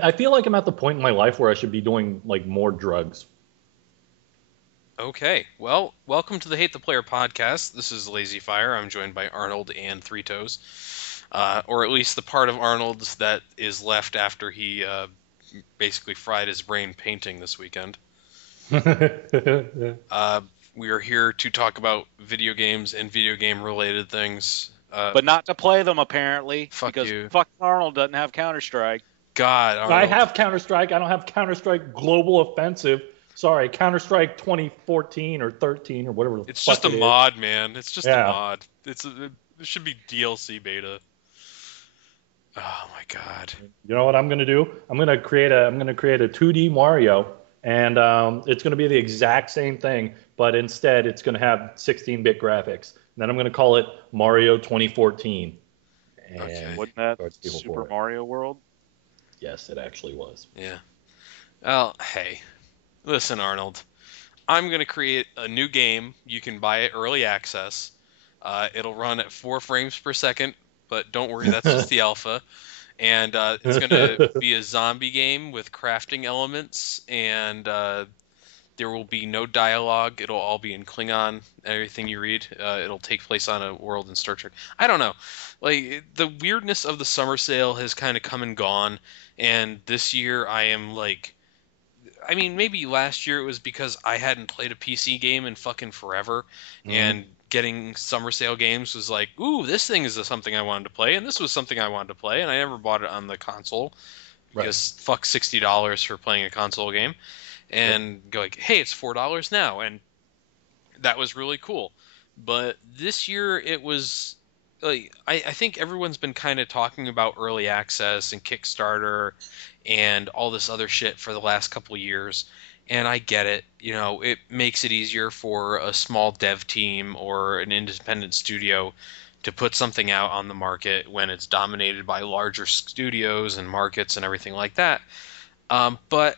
I feel like I'm at the point in my life where I should be doing like more drugs. Okay, well, welcome to the Hate the Player podcast. This is Lazy Fire. I'm joined by Arnold and Three Toes, or at least the part of Arnold's that is left after he basically fried his brain painting this weekend. Uh, we are here to talk about video games and video game related things. But not to play them, apparently. Fuck because you. fucking Arnold doesn't have Counter-Strike. God, Arnold. I have Counter-Strike. I don't have Counter-Strike Global Offensive. Sorry, Counter-Strike 2014 or 13 or whatever. It's just a mod, man. It's just a mod. It should be DLC beta. Oh my god. You know what I'm gonna do? I'm gonna create a 2D Mario, and it's gonna be the exact same thing, but instead it's gonna have 16-bit graphics. And then I'm gonna call it Mario 2014. And okay. Wasn't that Super Mario World? Yes, it actually was. Yeah. Well, hey. Listen, Arnold. I'm going to create a new game. You can buy it early access. It'll run at 4 frames per second, but don't worry, that's just the alpha. And it's going to be a zombie game with crafting elements, and there will be no dialogue. It'll all be in Klingon, everything you read. It'll take place on a world in Star Trek. I don't know. Like, the weirdness of the summer sale has kind of come and gone, and this year I am like... I mean, maybe last year it was because I hadn't played a PC game in fucking forever, and getting summer sale games was like, ooh, this thing is something I wanted to play, and this was something I wanted to play, and I never bought it on the console, because fuck $60 for playing a console game, and go like, hey, it's $4 now, and that was really cool. But this year it was... like, I think everyone's been kind of talking about early access and Kickstarter and all this other shit for the last couple of years, and I get it. You know, it makes it easier for a small dev team or an independent studio to put something out on the market when it's dominated by larger studios and markets and everything like that. But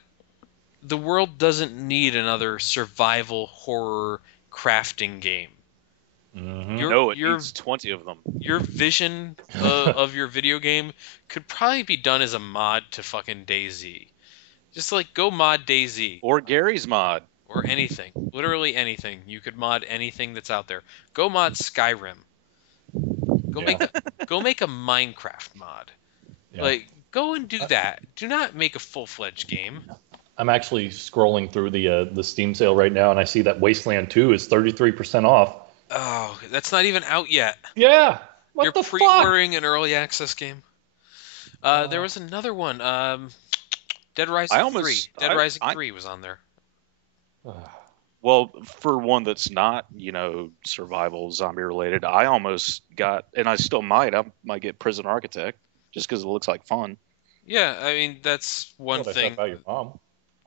the world doesn't need another survival horror crafting game. No, it needs 20 of them. Your vision of your video game could probably be done as a mod to fucking DayZ. Just like go mod DayZ. Or Gary's mod. Or anything. Literally anything. You could mod anything that's out there. Go mod Skyrim. Go make a Minecraft mod. Yeah. Like, go and do that. Do not make a full-fledged game. I'm actually scrolling through the Steam sale right now, and I see that Wasteland 2 is 33% off. Oh, that's not even out yet. Yeah. What You're the fuck? You're pre-ordering an early access game. There was another one. Dead Rising 3. Dead Rising 3 was on there. Well, for one that's not, survival zombie related, I almost got, and I still might get Prison Architect just because it looks like fun. Yeah, I mean, that's one thing. About your mom.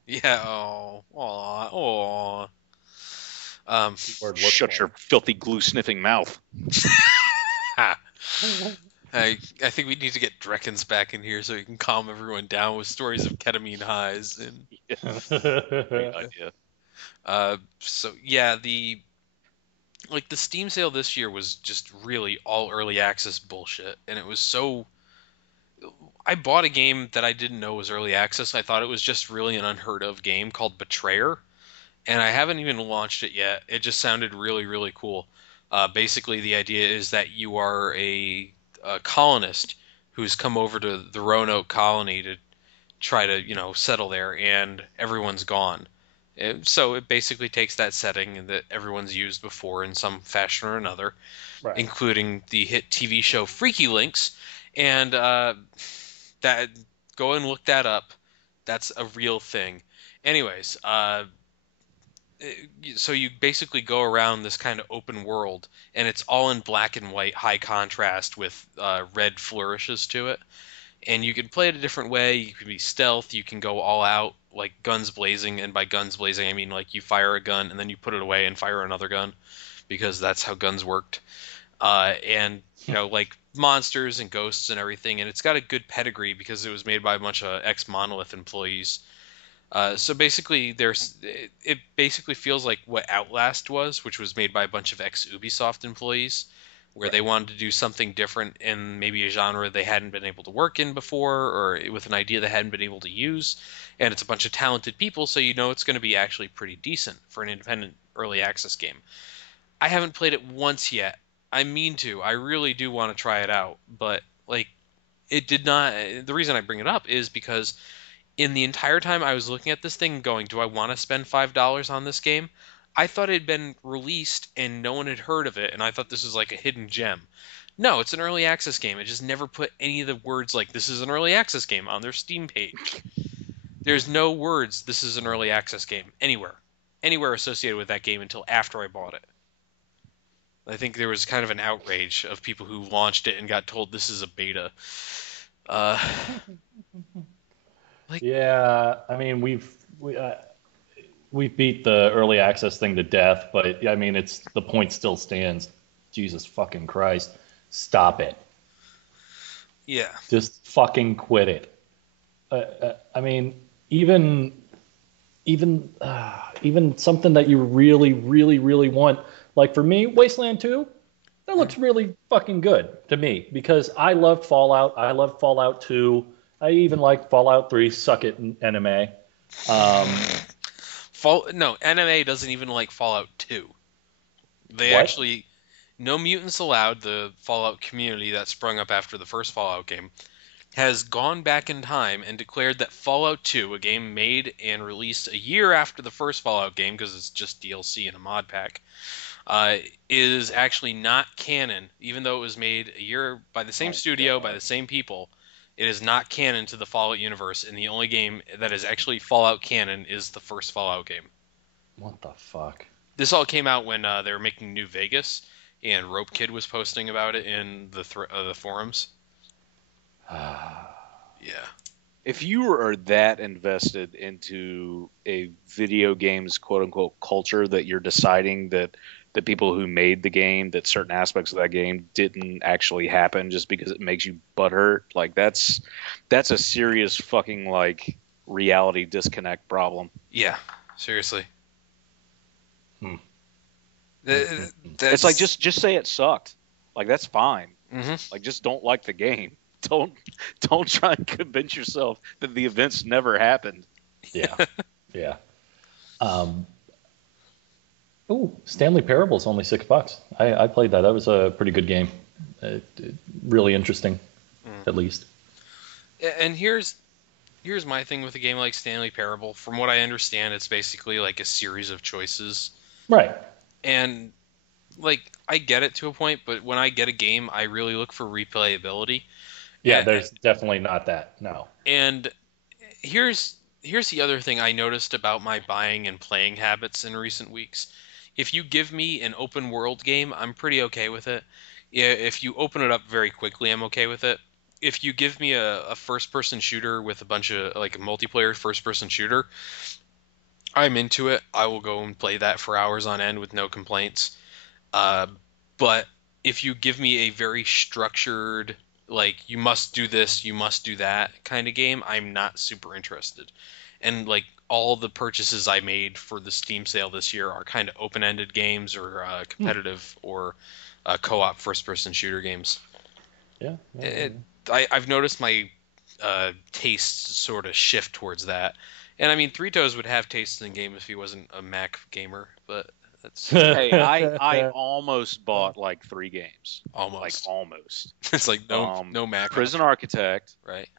Yeah. Oh. Shut your filthy glue-sniffing mouth. I think we need to get Drekkens back in here so he can calm everyone down with stories of ketamine highs. Great idea. So yeah, the Steam sale this year was just really all early access bullshit, and it was so... I bought a game that I didn't know was early access. I thought it was just really an unheard of game called Betrayer. And I haven't even launched it yet. It just sounded really, really cool. Basically, the idea is that you are a colonist who's come over to the Roanoke colony to try to, settle there, and everyone's gone. So it basically takes that setting that everyone's used before in some fashion or another, including the hit TV show Freaky Links, and that go and look that up. That's a real thing. Anyways, so you basically go around this kind of open world, and it's all in black and white, high contrast with red flourishes to it. and you can play it a different way. You can be stealth. You can go all out, like guns blazing. And by guns blazing, I mean like you fire a gun and then you put it away and fire another gun, because that's how guns worked. And like monsters and ghosts and everything. And it's got a good pedigree because it was made by a bunch of ex-Monolith employees. So basically, it basically feels like what Outlast was, which was made by a bunch of ex-Ubisoft employees, where they wanted to do something different in maybe a genre they hadn't been able to work in before, or with an idea they hadn't been able to use. And it's a bunch of talented people, so it's going to be actually pretty decent for an independent early access game. I haven't played it once yet. I mean to. I really do want to try it out, but like it did not. The reason I bring it up is because in the entire time I was looking at this thing going, do I want to spend $5 on this game? I thought it had been released and no one had heard of it, and I thought this was like a hidden gem. No, it's an early access game. It just never put any of the words like this is an early access game on their Steam page. There's no words this is an early access game anywhere associated with that game until after I bought it. I think there was kind of an outrage of people who launched it and got told this is a beta. Yeah, I mean we've beat the early access thing to death, but I mean the point still stands. Jesus fucking Christ, stop it! Yeah, just fucking quit it. I mean, even something that you really, really, really want, like for me, Wasteland 2, that looks really fucking good to me because I loved Fallout. I loved Fallout 2. I even like Fallout 3. Suck it, NMA. NMA doesn't even like Fallout 2. They What? actually, No Mutants Allowed, the Fallout community that sprung up after the first Fallout game, has gone back in time and declared that Fallout 2, a game made and released a year after the first Fallout game, because it's just DLC and a mod pack, is actually not canon, even though it was made a year by the same studio, by the same people. It is not canon to the Fallout universe, and the only game that is actually Fallout canon is the first Fallout game. What the fuck? This all came out when they were making New Vegas, and Rope Kid was posting about it in the forums. Yeah. If you are that invested into a video game's quote-unquote culture that you're deciding that the people who made the game, that certain aspects of that game didn't actually happen just because it makes you butthurt, like that's a serious fucking like reality disconnect problem. Yeah, seriously. It's like just say it sucked. Like that's fine. Mm-hmm. Like just don't like the game. Don't try and convince yourself that the events never happened. Yeah. Yeah. Stanley Parable is only $6. I played that. That was a pretty good game. Really interesting, at least. And here's my thing with a game like Stanley Parable. From what I understand, it's basically like a series of choices. Right. And like I get it to a point, but when I get a game, I really look for replayability. Yeah, there's definitely not that. No. And here's the other thing I noticed about my buying and playing habits in recent weeks. If you give me an open world game, I'm pretty okay with it. If you open it up very quickly, I'm okay with it. If you give me a first person shooter with a bunch of like a multiplayer first person shooter, I'm into it. I will go and play that for hours on end with no complaints. But if you give me a very structured, like you must do this, you must do that kind of game, I'm not super interested. And like all the purchases I made for the Steam sale this year are kind of open-ended games or competitive or co-op first-person shooter games. Yeah. I've noticed my tastes sort of shift towards that. And I mean, Three Toes would have tastes in the game if he wasn't a Mac gamer, but that's... Hey, I almost bought like 3 games. Almost. Like almost. It's like no Mac. Prison Architect. Right.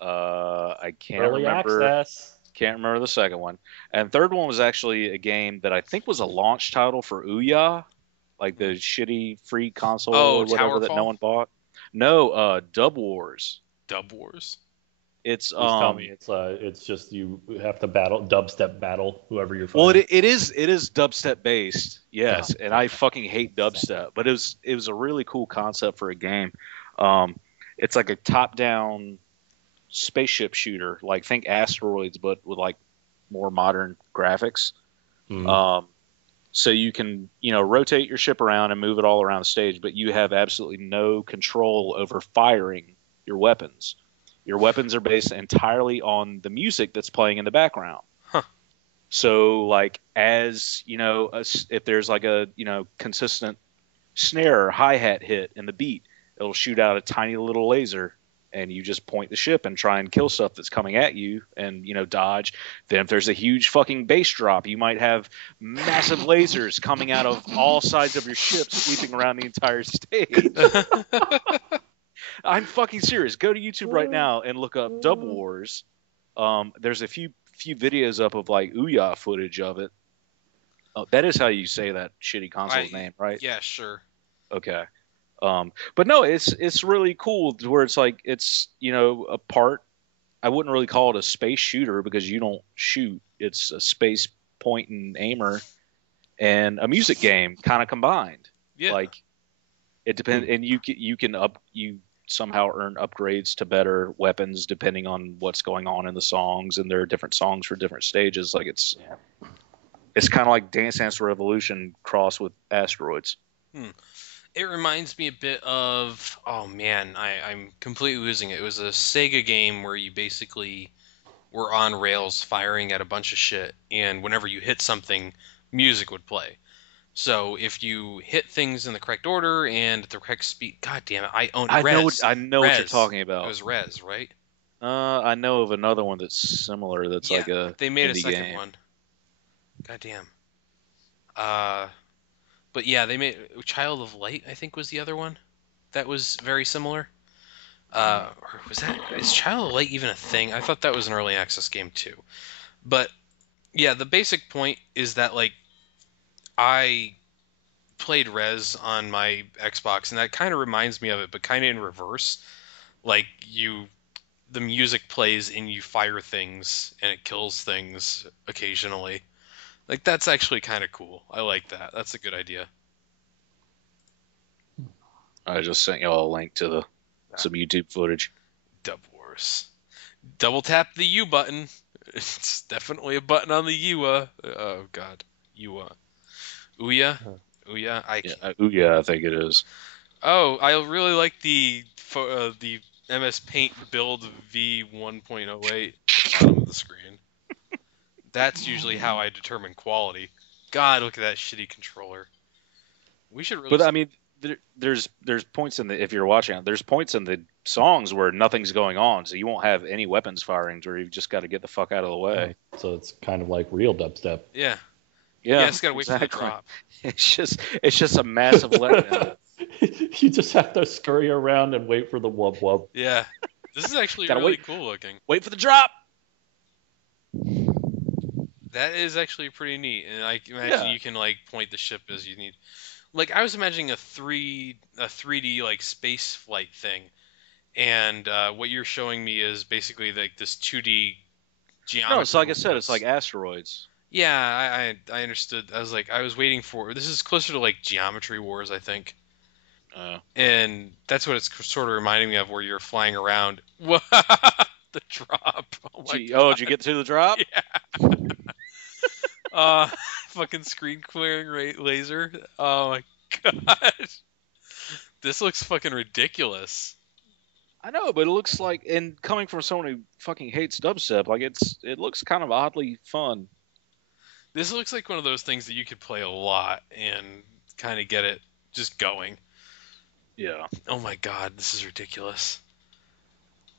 I can't Early remember. access. Can't remember the second one. And third one was actually a game that I think was a launch title for Ouya, like the shitty free console or whatever that no one bought. No, Dub Wars. Dub Wars. It's tell me it's just you have to dubstep battle whoever you're fighting. Well, it is dubstep based, yes, and I fucking hate dubstep, but it was a really cool concept for a game. It's like a top down spaceship shooter. Like think Asteroids, but with like more modern graphics. Mm. So you can, rotate your ship around and move it all around the stage, but you have absolutely no control over firing your weapons. Your weapons are based entirely on the music that's playing in the background. Huh. So, like, as if there's like a consistent snare or hi-hat hit in the beat, it'll shoot out a tiny little laser, and you just point the ship and try and kill stuff that's coming at you and dodge. Then if there's a huge fucking bass drop, you might have massive lasers coming out of all sides of your ship sweeping around the entire stage. I'm fucking serious. Go to YouTube right now and look up Dub Wars. There's a few videos up of like Ouya footage of it. Oh, that is how you say that shitty console's name, right? Yeah, sure. Okay. But no, it's really cool where it's like it's a part. I wouldn't really call it a space shooter because you don't shoot. It's a space point and aimer and a music game kind of combined. Yeah. Like it depends, and you somehow earn upgrades to better weapons depending on what's going on in the songs, and there are different songs for different stages. Like it's kind of like Dance Dance Revolution crossed with Asteroids. It reminds me a bit of, oh man, I'm completely losing it. It was a Sega game where you basically were on rails firing at a bunch of shit, and whenever you hit something, music would play. So if you hit things in the correct order and at the correct speed, god damn it, I own Rez. I know what you're talking about. It was Rez, right? I know of another one that's similar. That's like a they made a indie second game. one. God damn. But yeah, they made Child of Light, I think, was the other one that was very similar. Or is Child of Light even a thing? I thought that was an early access game too. But yeah, the basic point is that like I played Rez on my Xbox, and that kind of reminds me of it, but kind of in reverse. Like the music plays and you fire things, and it kills things occasionally. Like, that's actually kind of cool. I like that. That's a good idea. I just sent y'all a link to some YouTube footage. Dub Wars. Double tap the U button. It's definitely a button on the U. Oh, God. Ouya? Ouya? Ouya, I think it is. Oh, I really like the MS Paint build V1.08 at the bottom of the screen. That's usually how I determine quality. God, look at that shitty controller. We should really. But I mean, there's points in if you're watching it, there's points in the songs where nothing's going on, so you won't have any weapons firing, or you've just got to get the fuck out of the way. So it's kind of like real dubstep. Yeah. Yeah, it's gotta wait for the drop. It's just a massive letdown. You just have to scurry around and wait for the wub wub. Yeah, this is actually really cool looking. Wait for the drop. That is actually pretty neat, and I imagine you can like point the ship as you need. Like I was imagining a 3D like space flight thing, and what you're showing me is basically like this 2D geometry. No, it's like I said, it's like Asteroids. Yeah, I understood. I was waiting for this is closer to like Geometry Wars, I think. And that's what it's sort of reminding me of, where you're flying around. The drop. Oh my God. Did you get to the drop? Yeah. Fucking screen clearing laser. Oh my God. This looks fucking ridiculous. I know, but it looks like, and coming from someone who fucking hates dubstep, like it looks kind of oddly fun. This looks like one of those things that you could play a lot and kind of get it just going. Yeah. Oh my God, this is ridiculous.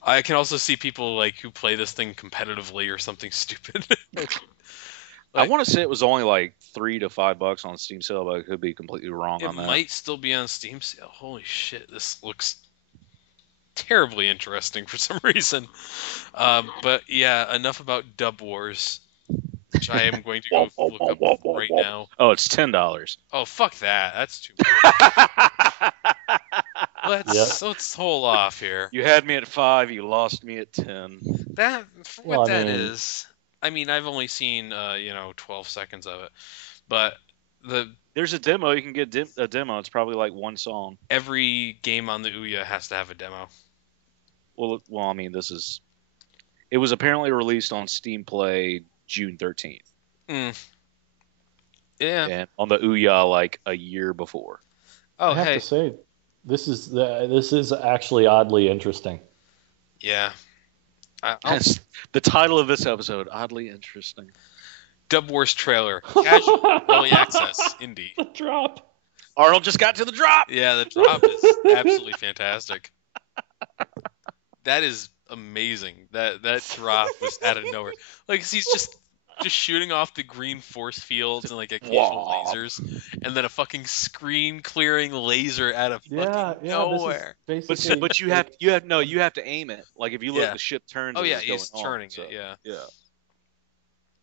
I can also see people like who play this thing competitively or something stupid. I want to say it was only like $3 to $5 on Steam sale, but I could be completely wrong on that. It might still be on Steam sale. Holy shit, this looks terribly interesting for some reason. But yeah, enough about Dub Wars, which I am going to go look up right now. Oh, it's $10. Oh, fuck that. That's too much. Let's hold off here. You had me at 5, you lost me at 10. That for what that is. I mean, I've only seen 12 seconds of it, but there's a demo. You can get a demo. It's probably like one song. Every game on the Ouya has to have a demo. Well, I mean, this is It was apparently released on Steam Play June 13th. Mm. Yeah. And on the Ouya like a year before. Oh, I have hey. to say, this is actually oddly interesting. Yeah. The title of this episode, oddly interesting. Dub Wars trailer. Casual early access indie. The drop. Arnold just got to the drop. Yeah, the drop is absolutely fantastic. That is amazing. That drop was out of nowhere. Like he's just shooting off the green force fields and like occasional lasers, and then a fucking screen clearing laser out of fucking nowhere. But you have to aim it. Like if you look, the ship turns. Oh yeah, he's turning it. Yeah.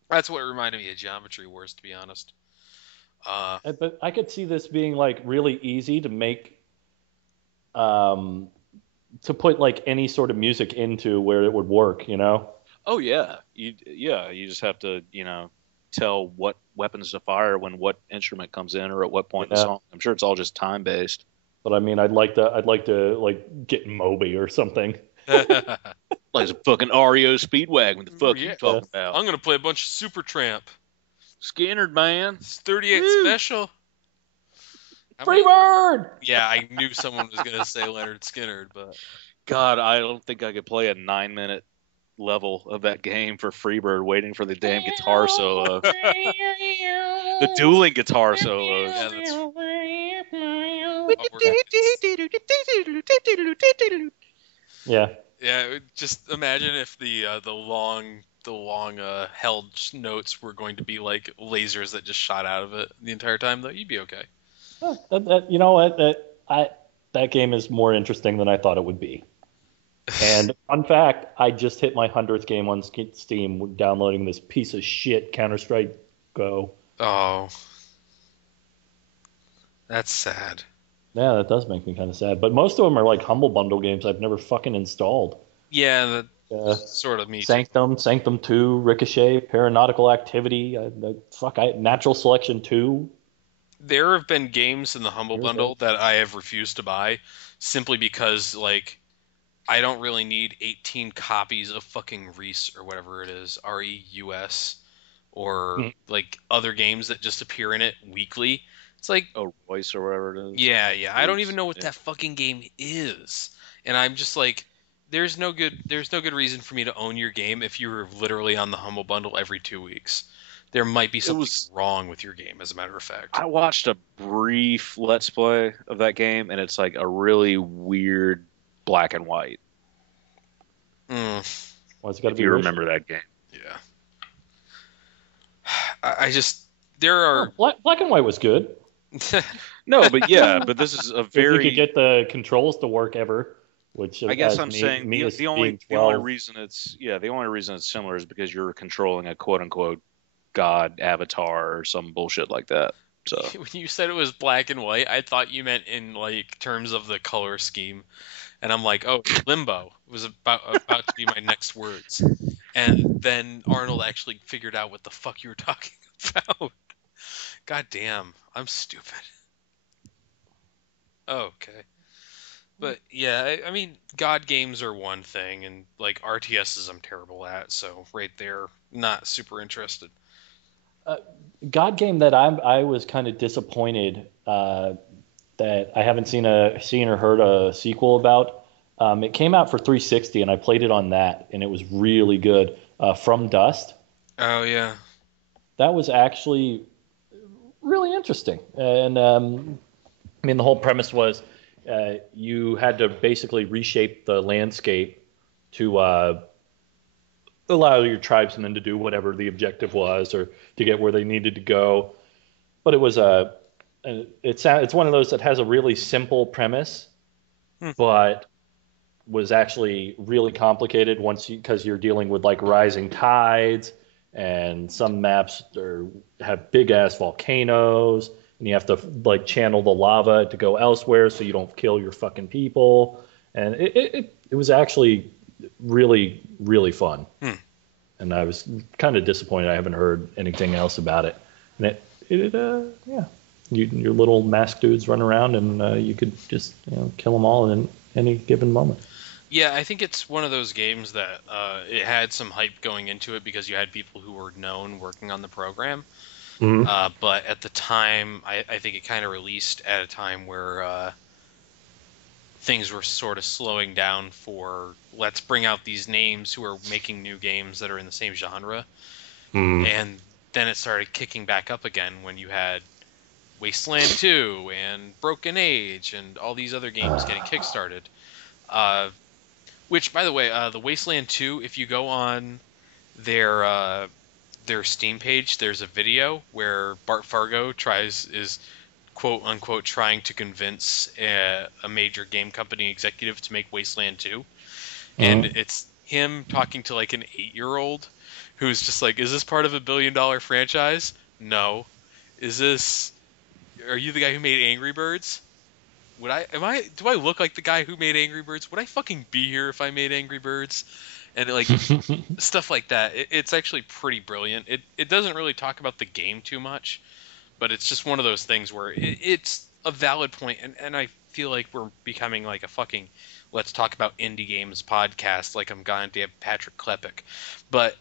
That's what reminded me of Geometry Wars, to be honest. But I could see this being like really easy to make, to put like any sort of music into where it would work, you know? Oh yeah, you just have to tell what weapons to fire when what instrument comes in or at what point in the song. I'm sure it's all just time based. But I mean, I'd like to like get Moby or something. Like a fucking REO Speedwagon. The fuck you talking about? I'm gonna play a bunch of Supertramp. Skinnerd, man. It's 38 special. Freebird! Yeah, I knew someone was gonna say Leonard Skinnerd, but God, I don't think I could play a 9-minute level of that game for Freebird waiting for the damn guitar solo. The dueling guitar solos. Yeah. Yeah, just imagine if the long held notes were going to be like lasers that just shot out of it the entire time. Though you'd be okay. You know what? That game is more interesting than I thought it would be. And fun fact, I just hit my 100th game on Steam downloading this piece of shit Counter-Strike Go. Oh, that's sad. Yeah, that does make me kind of sad. But most of them are like Humble Bundle games I've never fucking installed. Yeah, sort of me. Sanctum 2, Ricochet, Paranautical Activity, Natural Selection 2. There have been games in the Humble Bundle that I have refused to buy simply because, like, I don't really need 18 copies of fucking Reus or whatever it is, Reus, or like other games that just appear in it weekly. It's like Royce or whatever it is. Yeah. I don't even know what that fucking game is, and I'm just like, there's no good reason for me to own your game if you're literally on the Humble Bundle every 2 weeks. There might be something wrong with your game, as a matter of fact. I watched a brief Let's Play of that game, and it's like a really weird black and white. Well, it's got to be. You remember that game? Yeah. I just there are black and white was good. No, but this is a very. If you could get the controls to work ever, which I guess I'm saying the only reason it's similar is because you're controlling a quote unquote god avatar or some bullshit like that. So when you said it was black and white, I thought you meant in like terms of the color scheme, and I'm like, oh, Limbo was about to be my next words, and then Arnold actually figured out what the fuck you were talking about. God damn, I'm stupid. Okay. But yeah, I mean, God games are one thing, and like RTSs I'm terrible at, so right there, not super interested. God game that I was kind of disappointed that I haven't seen or heard a sequel about. It came out for 360, and I played it on that, and it was really good. From Dust. Oh yeah. That was actually really interesting, and I mean the whole premise was you had to basically reshape the landscape to allow your tribesmen to do whatever the objective was, or to get where they needed to go. But it was it's one of those that has a really simple premise, but was actually really complicated because you're dealing with like rising tides, and some maps have big ass volcanoes, and you have to like channel the lava to go elsewhere so you don't kill your fucking people. And it was actually really, really fun. And I was kind of disappointed I haven't heard anything else about it. And your little masked dudes run around, and you could just kill them all in any given moment. Yeah, I think it's one of those games that it had some hype going into it because you had people who were known working on the program. Mhm. But at the time, I think it kind of released at a time where things were sort of slowing down for let's bring out these names who are making new games that are in the same genre. Mhm. And then it started kicking back up again when you had Wasteland 2 and Broken Age and all these other games getting kickstarted. Uh, which, by the way, the Wasteland 2, if you go on their their Steam page, there's a video where Bart Fargo is quote unquote trying to convince a major game company executive to make Wasteland 2, and Mhm. it's him talking to like an 8-year-old who's just like, "Is this part of $1 billion franchise? No. Is this? Are you the guy who made Angry Birds? Would I? Am I? Do I look like the guy who made Angry Birds? Would I fucking be here if I made Angry Birds?" And like stuff like that. It's actually pretty brilliant. It doesn't really talk about the game too much, but it's just one of those things where it's a valid point, and I feel like we're becoming like a fucking let's talk about indie games podcast, like I'm goddamn Patrick Klepek. But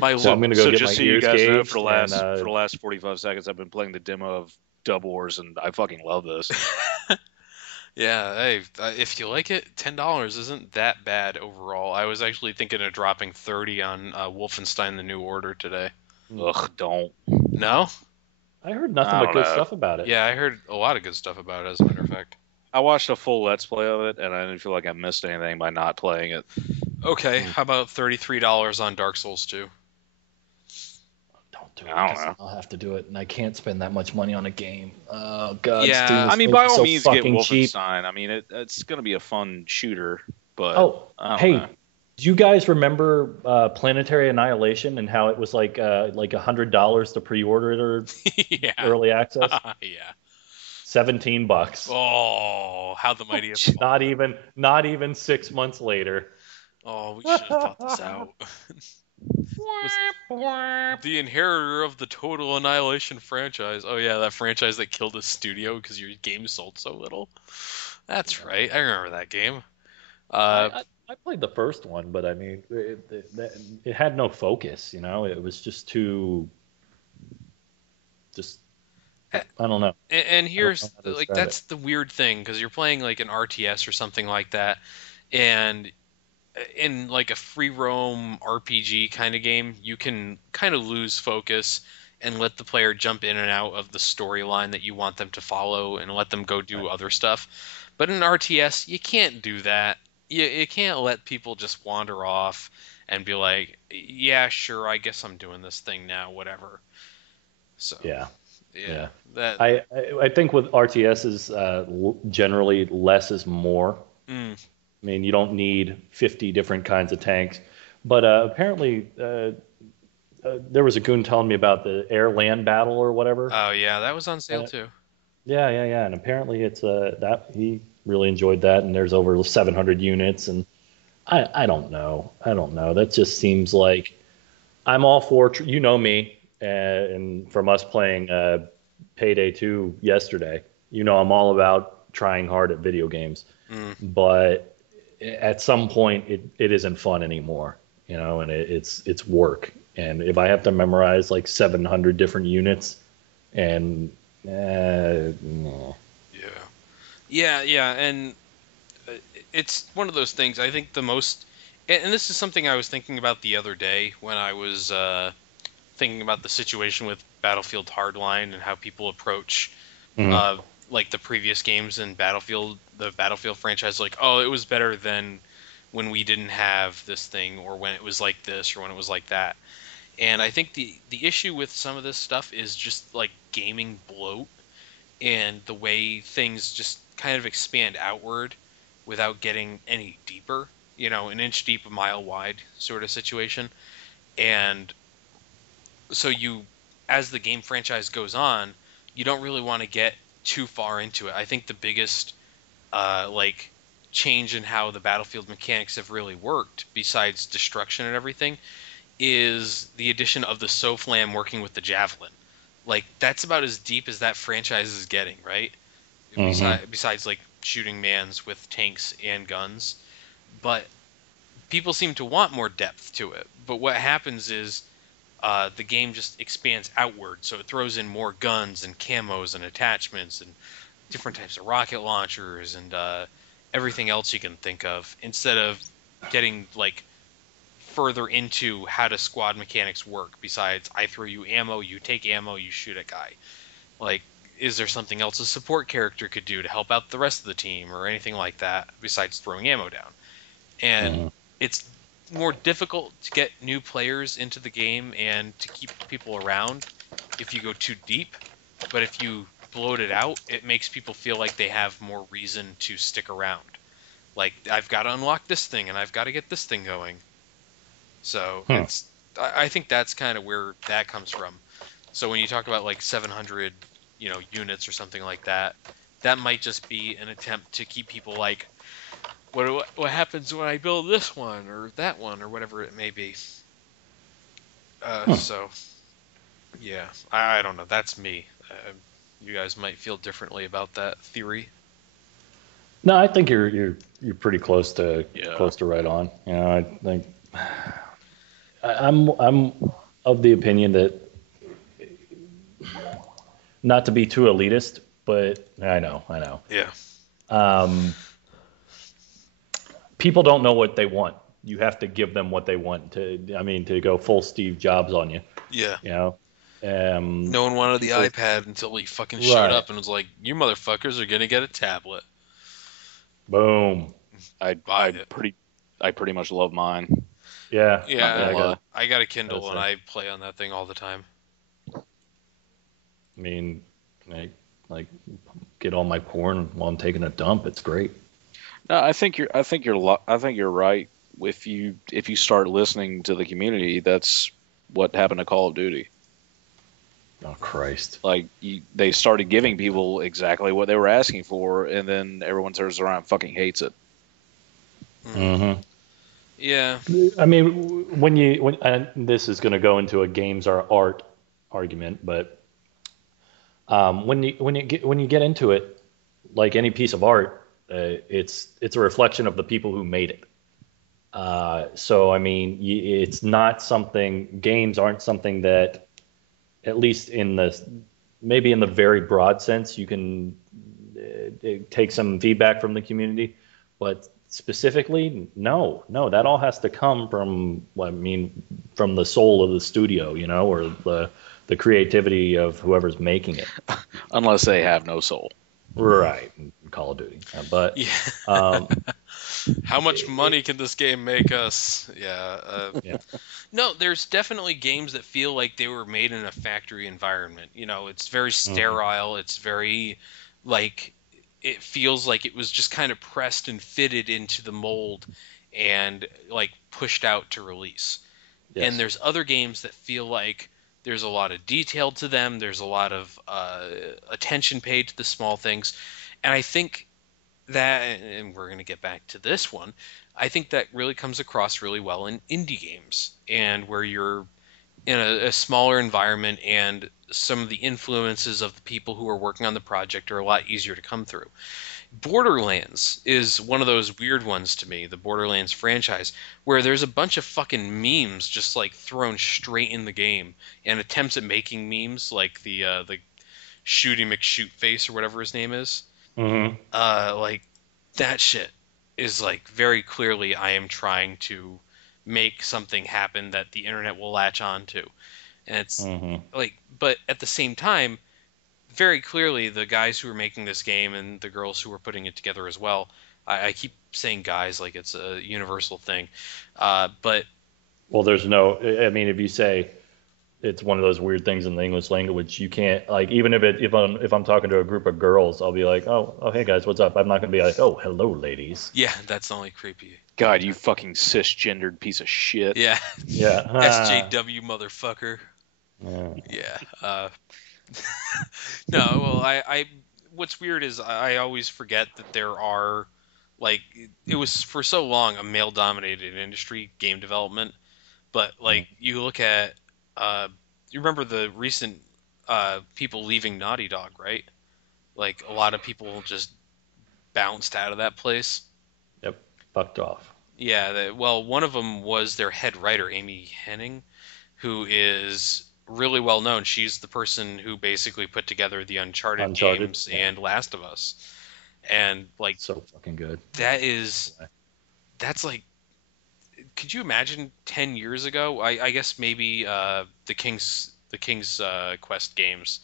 my So I'm look, gonna go So get just my so you ears guys know, gauged and for the last 45 seconds, I've been playing the demo of Double Wars, and I fucking love this. yeah, hey, if you like it, $10 isn't that bad overall. I was actually thinking of dropping 30 on Wolfenstein: The New Order today. Ugh, don't. No? I heard nothing I but don't good know. stuff about it. Yeah, I heard a lot of good stuff about it, as a matter of fact. I watched a full Let's Play of it, and I didn't feel like I missed anything by not playing it. Okay, Mm. how about $33 on Dark Souls 2? Don't do it I don't because know. I'll have to do it, and I can't spend that much money on a game. Oh God, Steam Yeah, I is mean, so, by all so means, get fucking cheap. Wolfenstein. I mean, it's going to be a fun shooter, but Oh, I don't know. hey, do you guys remember Planetary Annihilation and how it was like $100 to pre-order it or yeah, early access? yeah. $17. Oh, how the mighty have Not fallen. even not even 6 months later. Oh, we should have thought this out. Was the inheritor of the Total Annihilation franchise. Oh yeah, that franchise that killed a studio because your game sold so little. That's Yeah. right. I remember that game. I, Uh, I I played the first one, but I mean, it had no focus. It was just too just I don't know. and I don't here's know how to like describe it. that's the weird thing because you're playing like an RTS or something like that, and in like a free roam RPG kind of game, you can kind of lose focus and let the player jump in and out of the storyline that you want them to follow and let them go do Right. other stuff. But in an RTS, you can't do that. You can't let people just wander off and be like, yeah, sure, I guess I'm doing this thing now, whatever. So, Yeah, yeah, yeah. that. I think with RTSs, generally less is more. Mm, I mean, you don't need 50 different kinds of tanks. But apparently, there was a goon telling me about the air-land battle or whatever. oh, yeah, that was on sale Uh, too. yeah, yeah, yeah. And apparently, it's that he really enjoyed that. And there's over 700 units. And I don't know. I don't know. That just seems like I'm all for. You know me, and from us playing Payday 2 yesterday, I'm all about trying hard at video games. Mm. But at some point it isn't fun anymore, and it's work. And if I have to memorize like 700 different units and no. Yeah. Yeah, yeah, and it's one of those things. I think the most, and this is something I was thinking about the other day when I was thinking about the situation with Battlefield Hardline and how people approach Mhm. uh, like the previous games in Battlefield, the Battlefield franchise. Like, oh, it was better than when we didn't have this thing, or when it was like this, or when it was like that. And I think the issue with some of this stuff is just like gaming bloat and the way things just kind of expand outward without getting any deeper, an inch deep, a mile wide sort of situation. And so as the game franchise goes on, you don't really want to get too far into it. I think the biggest, like, change in how the Battlefield mechanics have really worked, besides destruction and everything, is the addition of the SOFLAM working with the Javelin. Like, that's about as deep as that franchise is getting, right? Mhm. Besides like shooting mans with tanks and guns, but people seem to want more depth to it. But what happens is the game just expands outward, so it throws in more guns and camos and attachments and different types of rocket launchers and everything else you can think of, instead of getting like further into how does squad mechanics work besides I throw you ammo, you take ammo, you shoot a guy. Like, is there something else a support character could do to help out the rest of the team or anything like that besides throwing ammo down? And it's more difficult to get new players into the game and to keep people around if you go too deep. But if you bloat it out, it makes people feel like they have more reason to stick around. Like, I've got to unlock this thing and I've got to get this thing going. So I think that's kind of where that comes from. So when you talk about like 700, units or something like that, that might just be an attempt to keep people like, what happens when I build this one or that one or whatever it may be. So yeah, I don't know. That's me. You guys might feel differently about that theory. No, I think you're pretty close to right on. I think I'm of the opinion that, not to be too elitist, but I know. Yeah. People don't know what they want. You have to give them what they want to go full Steve Jobs on you. Yeah. No one wanted the iPad until he fucking showed up and was like, "You motherfuckers are gonna get a tablet." Boom. I pretty much love mine. Yeah. Yeah. I got a Kindle and I play on that thing all the time. I mean, like get all my porn while I'm taking a dump. It's great. No, I think you're right. If you start listening to the community, that's what happened to Call of Duty. Oh Christ! Like they started giving people exactly what they were asking for, and then everyone turns around and fucking hates it. Mm-hmm. Yeah. I mean, when and this is going to go into a games are art argument, but when you get into it, like any piece of art, it's a reflection of the people who made it. So I mean, it's not something. Games aren't something that, at least maybe in the very broad sense, you can take some feedback from the community, but specifically, no, that all has to come from, from the soul of the studio, or the creativity of whoever's making it. Unless they have no soul. Right, Call of Duty. But yeah. How much money can this game make us? Yeah. Yeah. No, there's definitely games that feel like they were made in a factory environment. It's very sterile. It's very, like, it feels like it was just kind of pressed and fitted into the mold and, like, pushed out to release. Yes. And there's other games that feel like there's a lot of detail to them. There's a lot of attention paid to the small things. And I think that, and we're going to get back to this one, I think that really comes across really well in indie games, and where you're in a smaller environment and some of the influences of the people who are working on the project are a lot easier to come through. Borderlands is one of those weird ones to me, the Borderlands franchise, where there's a bunch of fucking memes just like thrown straight in the game, and attempts at making memes like the Shooty McShootface or whatever his name is. Mm-hmm. Like, that shit is like very clearly I am trying to make something happen that the internet will latch on to. And it's like, but at the same time, very clearly the guys who are making this game and the girls who are putting it together as well, I keep saying guys like it's a universal thing, but well, there's no, I mean, if you say it's one of those weird things in the English language, you can't, like, even if I'm talking to a group of girls, I'll be like, oh hey guys, what's up? I'm not gonna be like, oh, hello ladies. Yeah, that's only creepy. God, you fucking cisgendered piece of shit. Yeah. SJW motherfucker. Yeah. No, well, I what's weird is I always forget that there are, like, it was for so long a male-dominated industry, game development, but, like, you look at, you remember the recent people leaving Naughty Dog, right? Like, a lot of people just bounced out of that place. Yep. Fucked off. Yeah, well, one of them was their head writer, Amy Henning, who is really well known. She's the person who basically put together the Uncharted Uncharted. games Yeah. and Last of Us. And like So fucking good. that is that's like could you imagine 10 years ago? I guess maybe the King's Quest games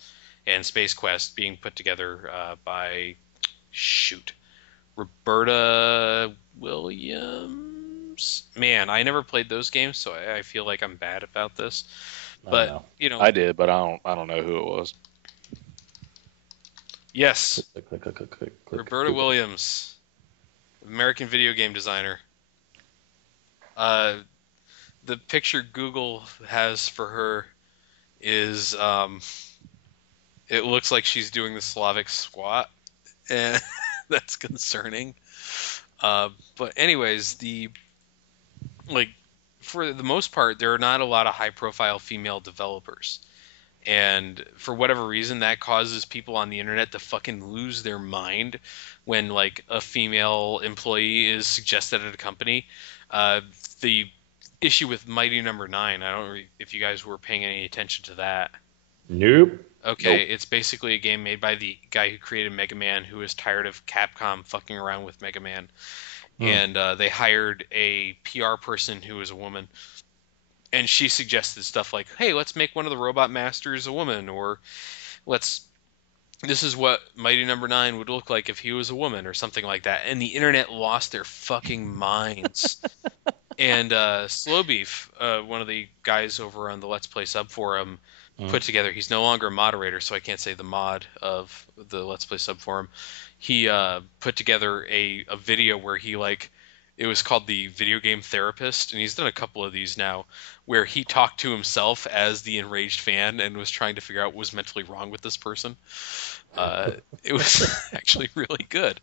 and Space Quest being put together by shoot Roberta Williams. Man, I never played those games, so I feel like I'm bad about this. I don't But know. you know, I did, but I don't know who it was. yes, Click, click, click, click, click, click. Roberta Google. Williams, American video game designer. Uh, the picture Google has for her is it looks like she's doing the Slavic squat, and that's concerning. But anyways, the like for the most part, there are not a lot of high-profile female developers. And for whatever reason, that causes people on the internet to fucking lose their mind when like a female employee is suggested at a company. The issue with Mighty Number Nine, I don't know if you guys were paying any attention to that. Nope. Okay, Nope. it's basically a game made by the guy who created Mega Man, who is tired of Capcom fucking around with Mega Man, Hmm. and they hired a PR person who is a woman, and she suggested stuff like, "Hey, let's make one of the Robot Masters a woman," or "Let's this is what Mighty Number Nine would look like if he was a woman," or something like that. And the internet lost their fucking minds. And Slow Beef, one of the guys over on the Let's Play sub forum, Hmm. put together. He's no longer a moderator, so I can't say the mod of the Let's Play sub forum. He put together a video where he like it was called the Video Game Therapist, and he's done a couple of these now, where he talked to himself as the enraged fan and was trying to figure out what was mentally wrong with this person. Uh, it was actually really good.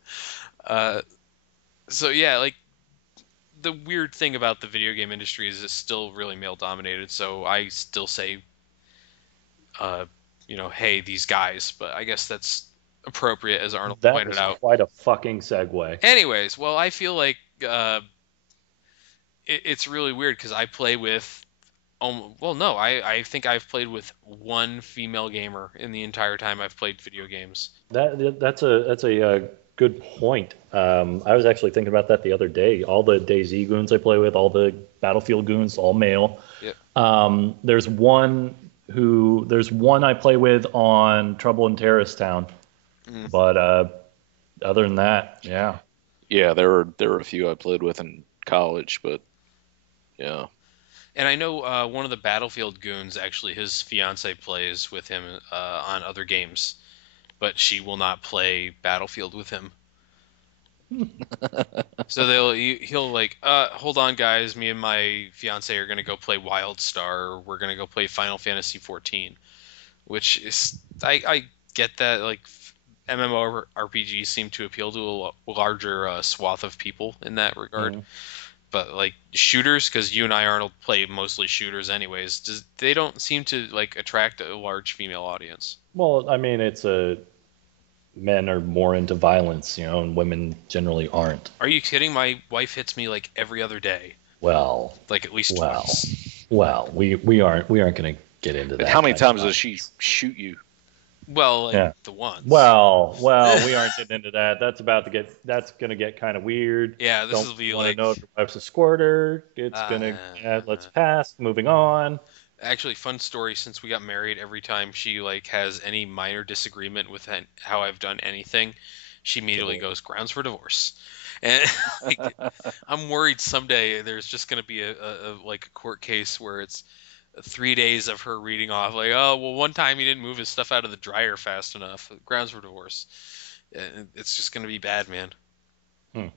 Uh, so yeah, like the weird thing about the video game industry is it's still really male dominated. So I still say, uh, hey, these guys. But I guess that's appropriate, as Arnold That pointed was out. quite a fucking segue. Anyways, well, I feel like it's really weird because I play with. Well, no, I think I've played with one female gamer in the entire time I've played video games. That's a good point. I was actually thinking about that the other day. All the DayZ goons I play with, all the Battlefield goons, all male. Yep. There's one I play with on Trouble in Terrorist Town, Mm. but other than that, yeah. Yeah, there were a few I played with in college, but yeah. And I know one of the Battlefield goons, actually, his fiance plays with him on other games, but she will not play Battlefield with him. So he'll like, hold on, guys, me and my fiance are gonna go play WildStar, or we're gonna go play Final Fantasy 14, which is I get that like MMORPGs seem to appeal to a larger swath of people in that regard. Mhm. But like shooters, because you and I, Arnold, play mostly shooters anyways, they don't seem to like attract a large female audience. Well, I mean, men are more into violence, and women generally aren't. Are you kidding? My wife hits me like every other day, Well, like at least well, twice. well, we aren't going to get into But that. how many kind of times does she nonsense. shoot you? Well, like Yeah. the once. Well, we aren't getting into that. That's gonna get kind of weird. Yeah, this Don't will be want to like know if your wife's a squirter. It's gonna, yeah, let's pass. Moving on. actually fun story. Since we got married, every time she like has any minor disagreement with how I've done anything, she immediately goes grounds for divorce. And like, I'm worried someday there's just gonna be a like a court case where it's 3 days of her reading off like, oh well, one time he didn't move his stuff out of the dryer fast enough, grounds for divorce. And it's just gonna be bad, man. Hmm.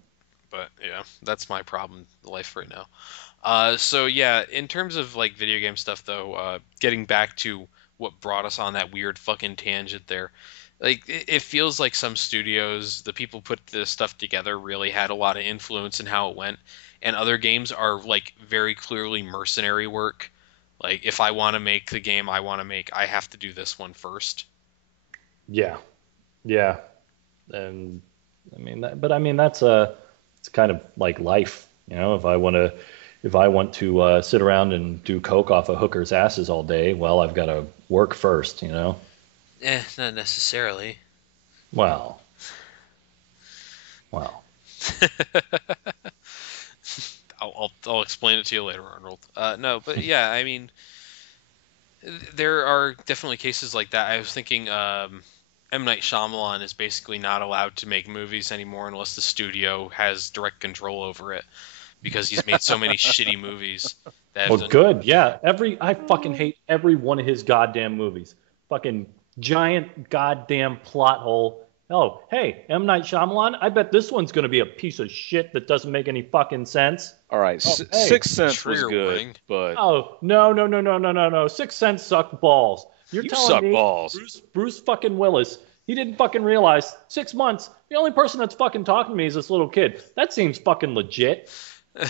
But yeah, that's my problem in life right now. So yeah, in terms of like video game stuff though, getting back to what brought us on that weird fucking tangent there, like it feels like some studios, the people put this stuff together really had a lot of influence in how it went, and other games are like very clearly mercenary work. Like if I want to make the game I want to make, I have to do this one first. Yeah, yeah, and I mean, that's it's kind of like life, you know. If I want to sit around and do coke off of hookers' asses all day, well, I've got to work first, you know. Not necessarily. Well, well, I'll explain it to you later, Arnold. No, but yeah, I mean, there are definitely cases like that. I was thinking, M. Night Shyamalan is basically not allowed to make movies anymore unless the studio has direct control over it because he's made so many shitty movies that have well, done. good, yeah. I fucking hate every one of his goddamn movies. Fucking giant goddamn plot hole. Oh, hey, M. Night Shyamalan, I bet this one's gonna be a piece of shit that doesn't make any fucking sense. All right, Oh, hey. Sixth Sense was Trigger good, warning. but Oh, no. Sixth Sense sucked balls. You're you telling suck me balls. Bruce fucking Willis, he didn't fucking realize 6 months, the only person that's fucking talking to me is this little kid. That seems fucking legit. Yeah,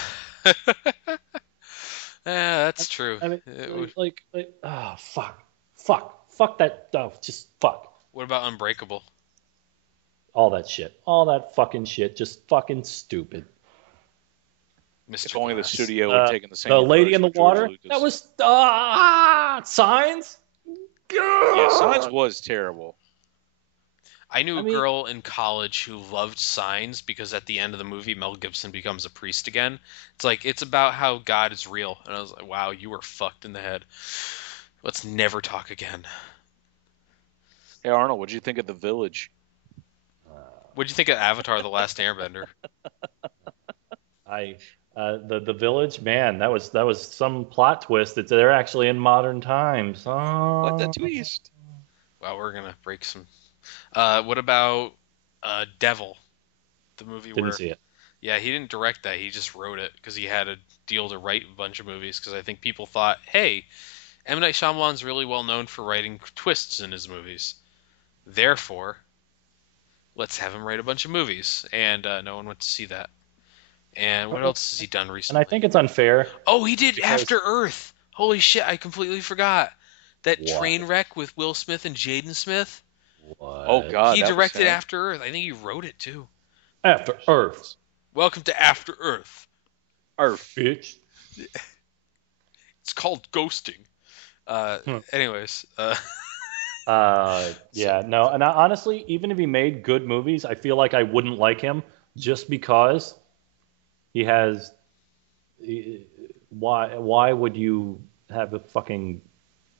that's true. I mean, oh, fuck that, oh, just fuck. What about Unbreakable? All that shit. All that fucking shit. Just fucking stupid. Mr. If only the Glass. studio would have taken the same. The Lady in the approach with George Water. Lucas. That was Signs. Yeah, Signs was terrible. I knew a girl in college who loved Signs because at the end of the movie, Mel Gibson becomes a priest again. It's about how God is real, and I was like, "Wow, you were fucked in the head. Let's never talk again." Hey Arnold, what'd you think of The Village? What'd you think of Avatar: The Last Airbender? The Village, man, that was some plot twist that they're actually in modern times. Oh. What the twist? Wow, we're gonna break some. What about Devil, the movie Didn't where? see it. Yeah, he didn't direct that. He just wrote it because he had a deal to write a bunch of movies. Because I think people thought, hey, M. Night Shyamalan's really well known for writing twists in his movies. Therefore, let's have him write a bunch of movies. And no one went to see that. And what else has he done recently? And I think it's unfair. Oh, he did because- After Earth. Holy shit, I completely forgot. That What? train wreck with Will Smith and Jaden Smith. What? Oh God, He that was directed him. After Earth. I think he wrote it too. After Earth. Welcome to After Earth. Earth. Bitch. It's called ghosting. Anyways, Yeah, no, and honestly, even if he made good movies, I feel like I wouldn't like him just because he has. Why would you have a fucking?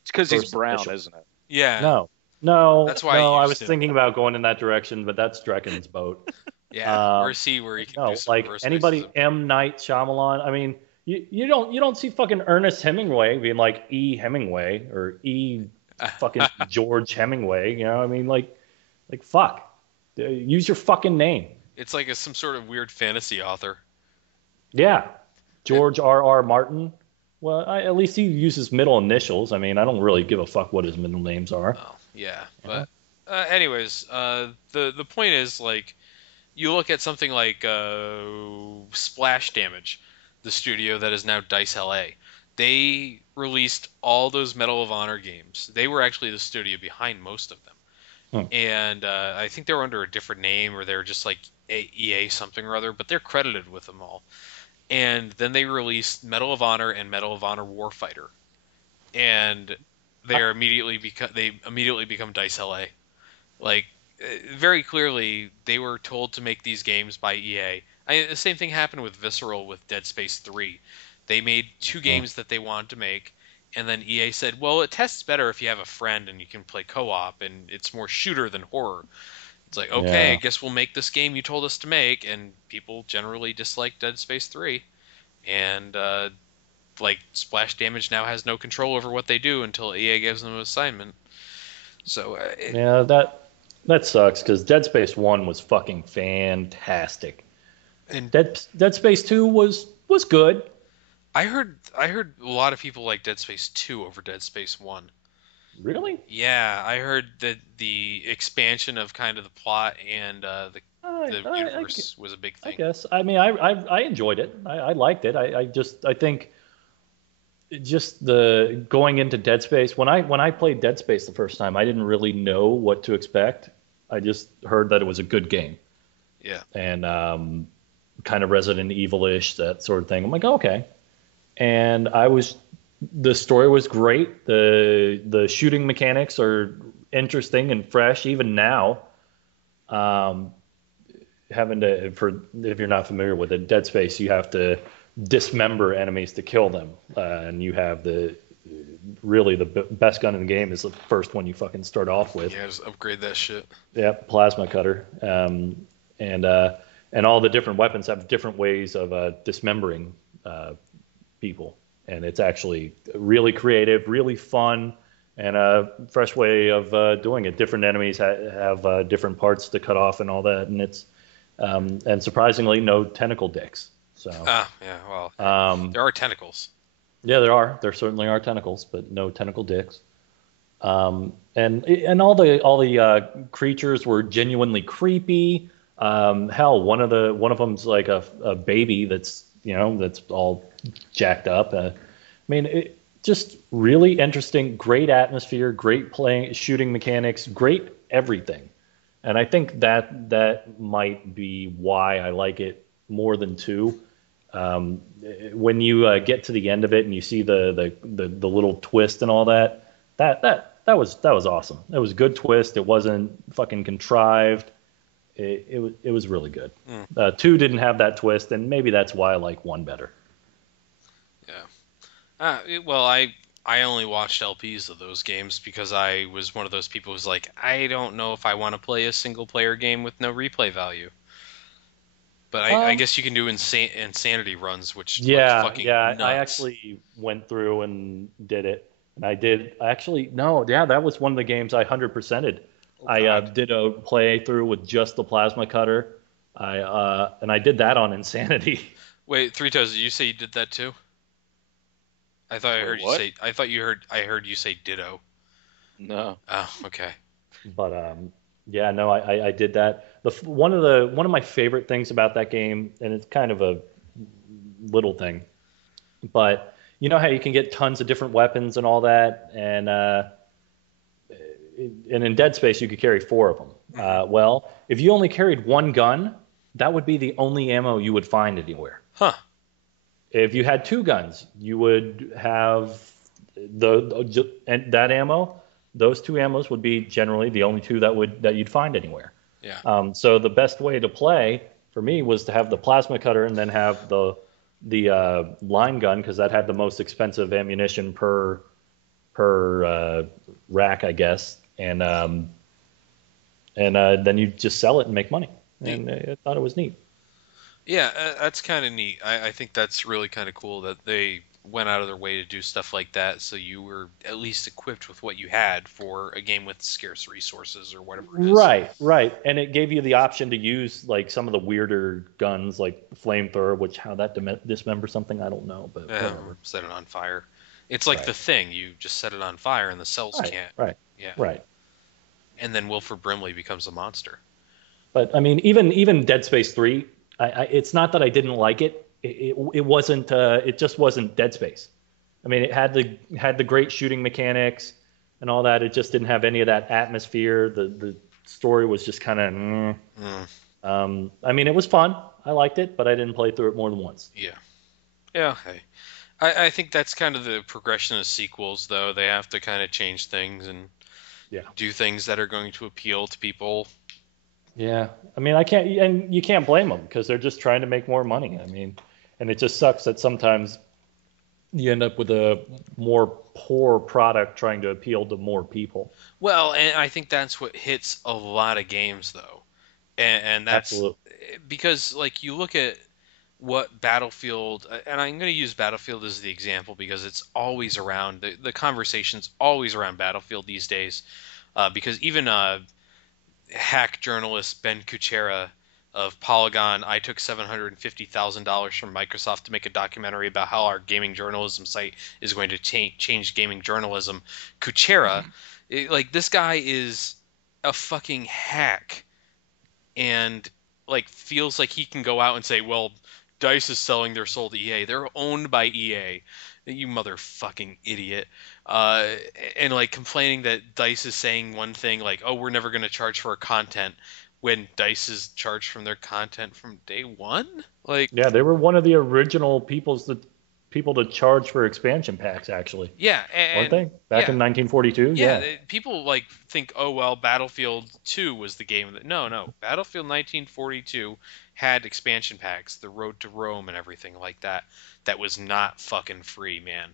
It's because he's First brown, official. isn't it? yeah. No. That's why No, I I used was him. thinking about going in that direction, but that's Drecken's boat. Yeah. Where's he where he can No, do some like reverse anybody, racism? M. Night Shyamalan. I mean, you don't see fucking Ernest Hemingway being like E. Hemingway or E. fucking George Hemingway. You know, I mean, like fuck, use your fucking name. It's like some sort of weird fantasy author. Yeah, George R. Martin. Well, at least he uses middle initials. I don't really give a fuck what his middle names are. Oh, yeah. But anyways, the point is like you look at something like Splash Damage, the studio that is now Dice LA. They released all those Medal of Honor games. They were actually the studio behind most of them. And I think they were under a different name or they were just like EA something or other, but they're credited with them all. And then they released Medal of Honor and Medal of Honor Warfighter. And they immediately become Dice LA. Like very clearly they were told to make these games by EA. The same thing happened with Visceral with Dead Space 3. They made two games that they wanted to make, and then EA said, well, it tests better if you have a friend and you can play co-op, and it's more shooter than horror. It's like, okay, Yeah. I guess we'll make this game you told us to make, and people generally dislike Dead Space 3. And, Splash Damage now has no control over what they do until EA gives them an assignment. So, Yeah, that sucks because Dead Space 1 was fucking fantastic. and Dead Space 2 was good. I heard a lot of people like Dead Space 2 over Dead Space 1. Really? Yeah, I heard that the expansion of kind of the plot and the universe was a big I thing. guess. I enjoyed it. I liked it. I think just the going into Dead Space when I played Dead Space the first time, I didn't really know what to expect. I just heard that it was a good game. Yeah. and kind of Resident Evil-ish, that sort of thing. I'm like, okay. And the story was great. The shooting mechanics are interesting and fresh even now. Um, having to for if you're not familiar with it, Dead Space, you have to dismember enemies to kill them, and you have the best gun in the game is the first one you fucking start off with. Yeah, just upgrade that shit. Yep, plasma cutter, and uh, and all the different weapons have different ways of dismembering uh, people, and it's actually really creative, really fun, and a fresh way of doing it. Different enemies have different parts to cut off and all that, and it's and surprisingly no tentacle dicks. So Yeah, well, um, there are tentacles. yeah, there certainly are tentacles, but no tentacle dicks. And all the creatures were genuinely creepy. Hell, one of them's like a baby that's all jacked up. Just really interesting, great atmosphere, great playing, shooting mechanics, great everything. And I think that might be why I like it more than two. Um, when you get to the end of it and you see the little twist and all that, that was awesome. It was a good twist. It wasn't fucking contrived. It was really good. Two didn't have that twist, and maybe that's why I like one better. Yeah. Well, I only watched LPs of those games because I was one of those people who's like, I don't know if I want to play a single player game with no replay value. But I Um, guess you can do insanity runs, which look yeah, fucking yeah. I nuts. actually went through and did it, and I did actually no, yeah, that was one of the games I 100%ed. Oh I God. did a playthrough with just the plasma cutter. I did that on Insanity. Wait, Three Toes, did you say you did that too? I thought I Wait, heard you what? say. I heard you say ditto. No. Oh, okay. But yeah, no, I did that. One of my favorite things about that game, and it's kind of a little thing, but you know how you can get tons of different weapons and all that, and in Dead Space you could carry four of them. Hmm. Well, if you only carried one gun, that would be the only ammo you would find anywhere. Huh. If you had two guns, you would have and that ammo. Those two ammos would be generally the only two that you'd find anywhere. Yeah. So the best way to play for me was to have the plasma cutter and then have the line gun because that had the most expensive ammunition per rack, I guess, and then you just sell it and make money. Neat. And I thought it was neat. Yeah, that's kind of neat. I think that's really kind of cool that they went out of their way to do stuff like that, so you were at least equipped with what you had for a game with scarce resources or whatever it is. Right, right. And it gave you the option to use like some of the weirder guns like flamethrower, which how that dismember something, I don't know, but whatever. Set it on fire. It's like the Right, thing. You just set it on fire and the cells right, can't. right, Yeah. right. And then Wilford Brimley becomes a monster. But I mean, even Dead Space 3, it's not that I didn't like it. It wasn't. It just wasn't Dead Space. I mean, it had the great shooting mechanics and all that. It just didn't have any of that atmosphere. The story was just kind of. Mm, I mean, it was fun. I liked it, but I didn't play through it more than once. yeah. Yeah, hey. I think that's kind of the progression of sequels, though. They have to kind of change things and Yeah. do things that are going to appeal to people. Yeah. I mean, I can't, and you can't blame them because they're just trying to make more money. I mean, and it just sucks that sometimes you end up with a more poor product trying to appeal to more people. Well, and I think that's what hits a lot of games, though. And that's Absolutely. because, like, you look at what Battlefield, and I'm going to use Battlefield as the example because it's always around, the conversation's always around Battlefield these days. Because even hack journalist Ben Kuchera of Polygon, I took $750,000 from Microsoft to make a documentary about how our gaming journalism site is going to change gaming journalism. Kuchera, like this guy is a fucking hack and like feels like he can go out and say, well, Dice is selling their soul to EA. They're owned by EA. You motherfucking idiot. And like complaining that Dice is saying one thing like, oh, we're never going to charge for our content when DICE is charged from their content from day one. Like, Yeah, they were one of the original people to charge for expansion packs, actually, yeah, weren't and they? Back in yeah, 1942. yeah. Yeah. People like think, oh well, Battlefield 2 was the game that. No, Battlefield 1942 had expansion packs, the Road to Rome and everything like that. That was not fucking free, man.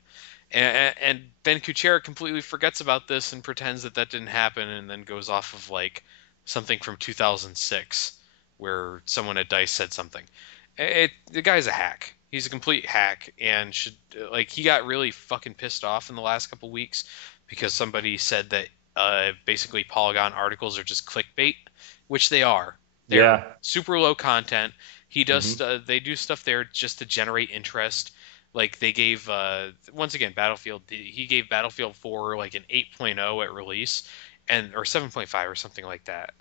And Ben Kuchera completely forgets about this and pretends that that didn't happen, and then goes off of like something from 2006 where someone at DICE said something. The guy's a hack. He's a complete hack, and should like he got really fucking pissed off in the last couple weeks because somebody said that basically Polygon articles are just clickbait, which they are. They're Yeah. super low content. He does Hmm. they do stuff there just to generate interest. Like they gave once again Battlefield he gave Battlefield 4 like an 8.0 at release and or 7.5 or something like that.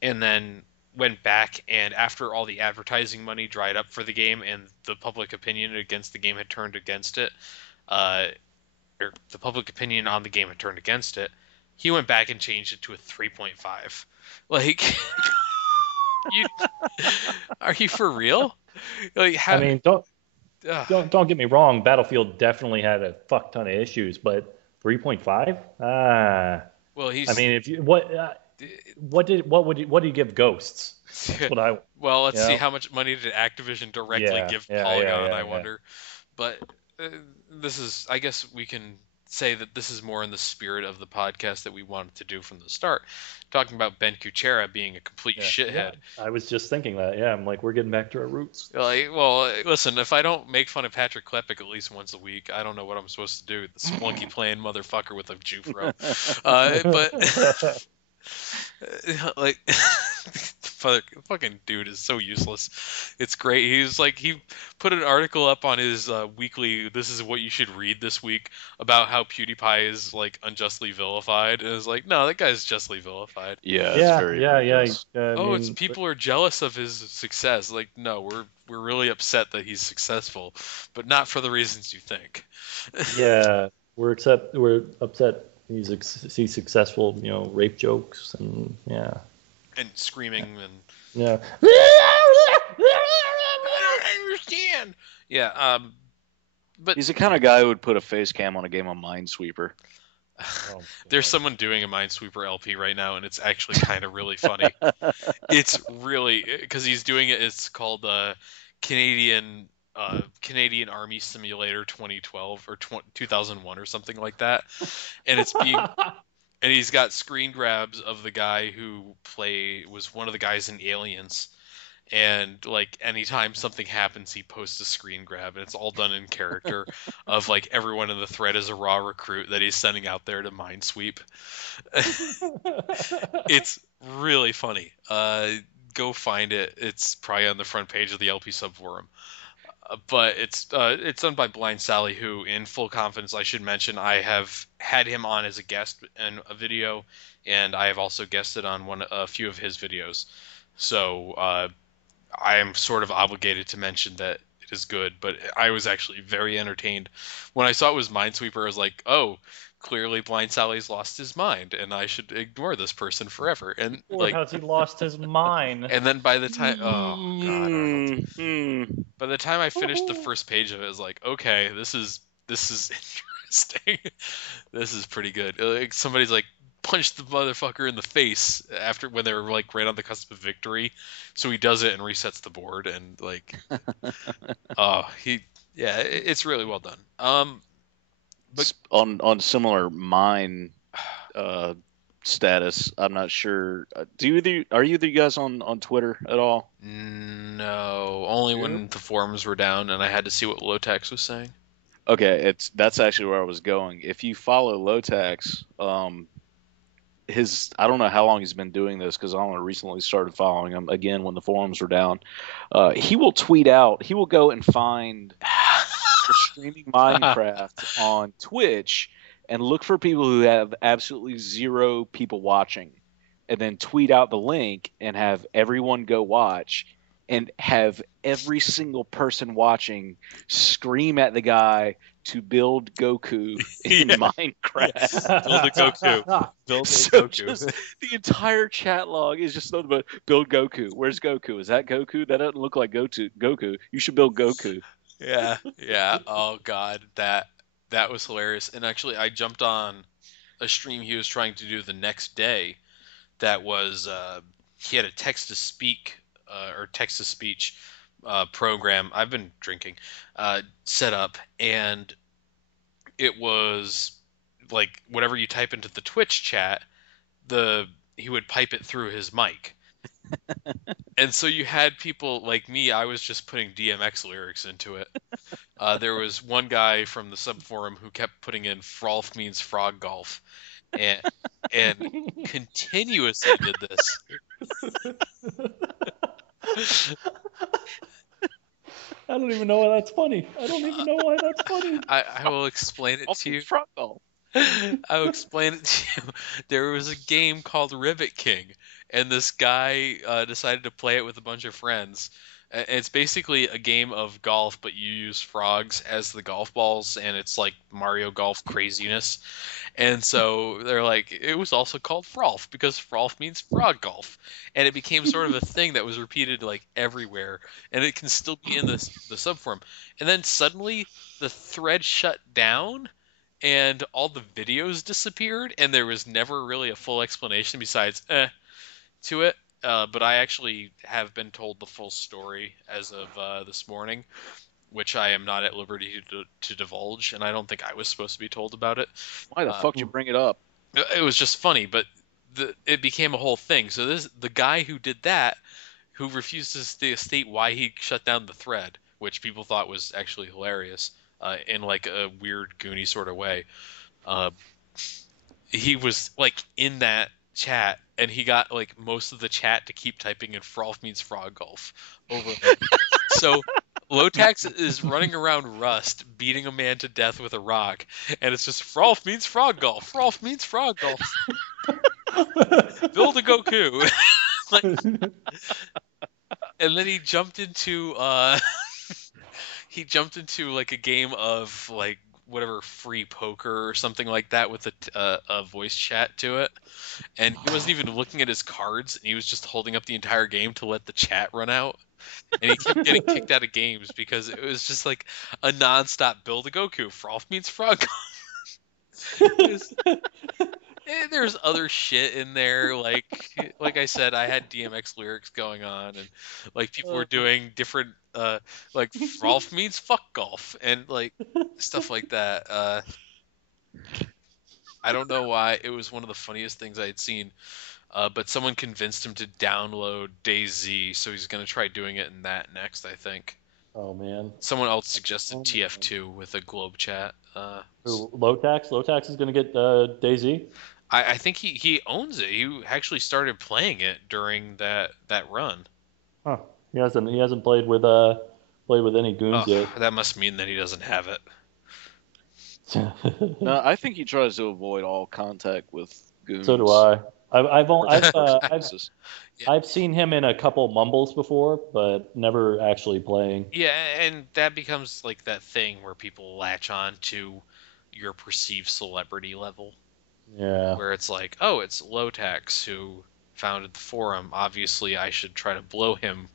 And then went back and after all the advertising money dried up for the game and the public opinion against the game had turned against it, uh, or the public opinion on the game had turned against it, he went back and changed it to a 3.5. Like, you are you for real? Like I how? mean, Uh, don't get me wrong. Battlefield definitely had a fuck ton of issues, but 3.5? Ah. well, I he's mean, if you what do you give Ghosts? That's what I, well. you Let's see know. how much money did Activision directly Yeah, give yeah, yeah, Polygon. yeah, I yeah. wonder. But uh, this is, I guess, we can say that this is more in the spirit of the podcast that we wanted to do from the start, talking about Ben Kuchera being a complete Yeah, yeah. shithead. I was just thinking that. Yeah, I'm like, we're getting back to our roots. Like, well, listen, if I don't make fun of Patrick Klepek at least once a week, I don't know what I'm supposed to do. The splunky playing motherfucker with a Jufro. But like, fucking dude is so useless. It's great. He's like he put an article up on his weekly. This is what you should read this week about how PewDiePie is like unjustly vilified. And it's like, no, that guy's justly vilified. Yeah, it's Yeah, very yeah, yeah. egregious. I Oh, it's mean, people are jealous of his success. Like, no, we're really upset that he's successful, but not for the reasons you think. yeah, we're upset he's successful, rape jokes and yeah. And screaming and Yeah. I don't understand. Yeah, but He's the kind of guy who would put a face cam on a game of Minesweeper. Oh, there's God. someone doing a Minesweeper LP right now, and it's actually kind of really funny. It's really because he's doing it. It's called Canadian Army Simulator 2012 or 2001 or something like that, and it's being and he's got screen grabs of the guy who was one of the guys in Aliens. And like anytime something happens, he posts a screen grab, and it's all done in character of like everyone in the thread is a raw recruit that he's sending out there to minesweep. It's really funny. Go find it. It's probably on the front page of the LP subforum. But it's done by Blind Sally, who, in full confidence, I should mention, I have had him on as a guest in a video, and I have also guested on a few of his videos. So I am sort of obligated to mention that it is good, but I was actually very entertained. When I saw it was Minesweeper, I was like, oh, clearly Blind Sally's lost his mind, and I should ignore this person forever. And Or like, has he lost his mind? and then by the time, oh God, Arnold. Mm. By the time I finished the first page of it, I was like, okay, this is interesting. This is pretty good. Like somebody's like punched the motherfucker in the face after when they were like right on the cusp of victory, so he does it and resets the board and like, yeah, it's really well done. But On similar mine status, I'm not sure. Are either you guys on Twitter at all? no, only when the forums were down and I had to see what Lotax was saying. Okay, that's actually where I was going. If you follow Lotax, I don't know how long he's been doing this because I only recently started following him again when the forums were down. He will tweet out. He will go and find for streaming Minecraft on Twitch and look for people who have absolutely zero people watching, and then tweet out the link and have everyone go watch. and have every single person watching scream at the guy to build Goku in Yeah, Minecraft. yes. Build a Goku. Build a So Goku. just the entire chat log is just nothing but build Goku. Where's Goku? Is that Goku? That doesn't look like Goku. You should build Goku. Yeah, yeah. Oh God, that was hilarious. And actually, I jumped on a stream he was trying to do the next day. That was he had a text to speak or text to speech program. I've been drinking set up, and it was like whatever you type into the Twitch chat, the he would pipe it through his mic. And so you had people like me, I was just putting DMX lyrics into it. There was one guy from the sub forum who kept putting in "Frolf means frog golf," and and continuously did this. I don't even know why that's funny. I don't even know why that's funny. I will explain it to you. Front goal. I will explain it to you. There was a game called Rivet King, and this guy decided to play it with a bunch of friends. It's basically a game of golf, but you use frogs as the golf balls, and it's like Mario Golf craziness. And so they're like, it was also called Frolf because Frolf means frog golf, and it became sort of a thing that was repeated like everywhere, and it can still be in the subform. And then suddenly the thread shut down, and all the videos disappeared, and there was never really a full explanation besides to it. But I actually have been told the full story as of this morning, which I am not at liberty to divulge, and I don't think I was supposed to be told about it. Why the fuck did you bring it up? It was just funny, but it became a whole thing. So the guy who did that, who refused to state why he shut down the thread, which people thought was actually hilarious, in like a weird Goonie sort of way. He was like in that chat, and he got like most of the chat to keep typing in "Frolf means frog golf" over and over. So Lotax is running around Rust, beating a man to death with a rock, and it's just "Frolf means frog golf. Frolf means frog golf. Build a Goku." Like, and then he jumped into like a game of like whatever free poker or something like that with a voice chat to it, and he wasn't even looking at his cards, and he was just holding up the entire game to let the chat run out, and he kept getting kicked out of games because it was just like a non-stop build a Goku. Frolf means frog. There's other shit in there, like I said, I had DMX lyrics going on, and like people were doing different like Rolf means fuck golf and like stuff like that. I don't know why, it was one of the funniest things I had seen, but someone convinced him to download DayZ, so he's gonna try doing it in that next, I think. Oh man. Someone else suggested TF2 with a globe chat. Lotax? Lotax is going to get DayZ? I think he owns it. He actually started playing it during that run. Huh. He hasn't played with any goons yet. That must mean that he doesn't have it. No, I think he tries to avoid all contact with goons. So do I. I've seen him in a couple mumbles before, but never actually playing. Yeah, and that becomes like that thing where people latch on to your perceived celebrity level. Yeah. Where it's like, oh, it's Lotax who founded the forum. Obviously, I should try to blow him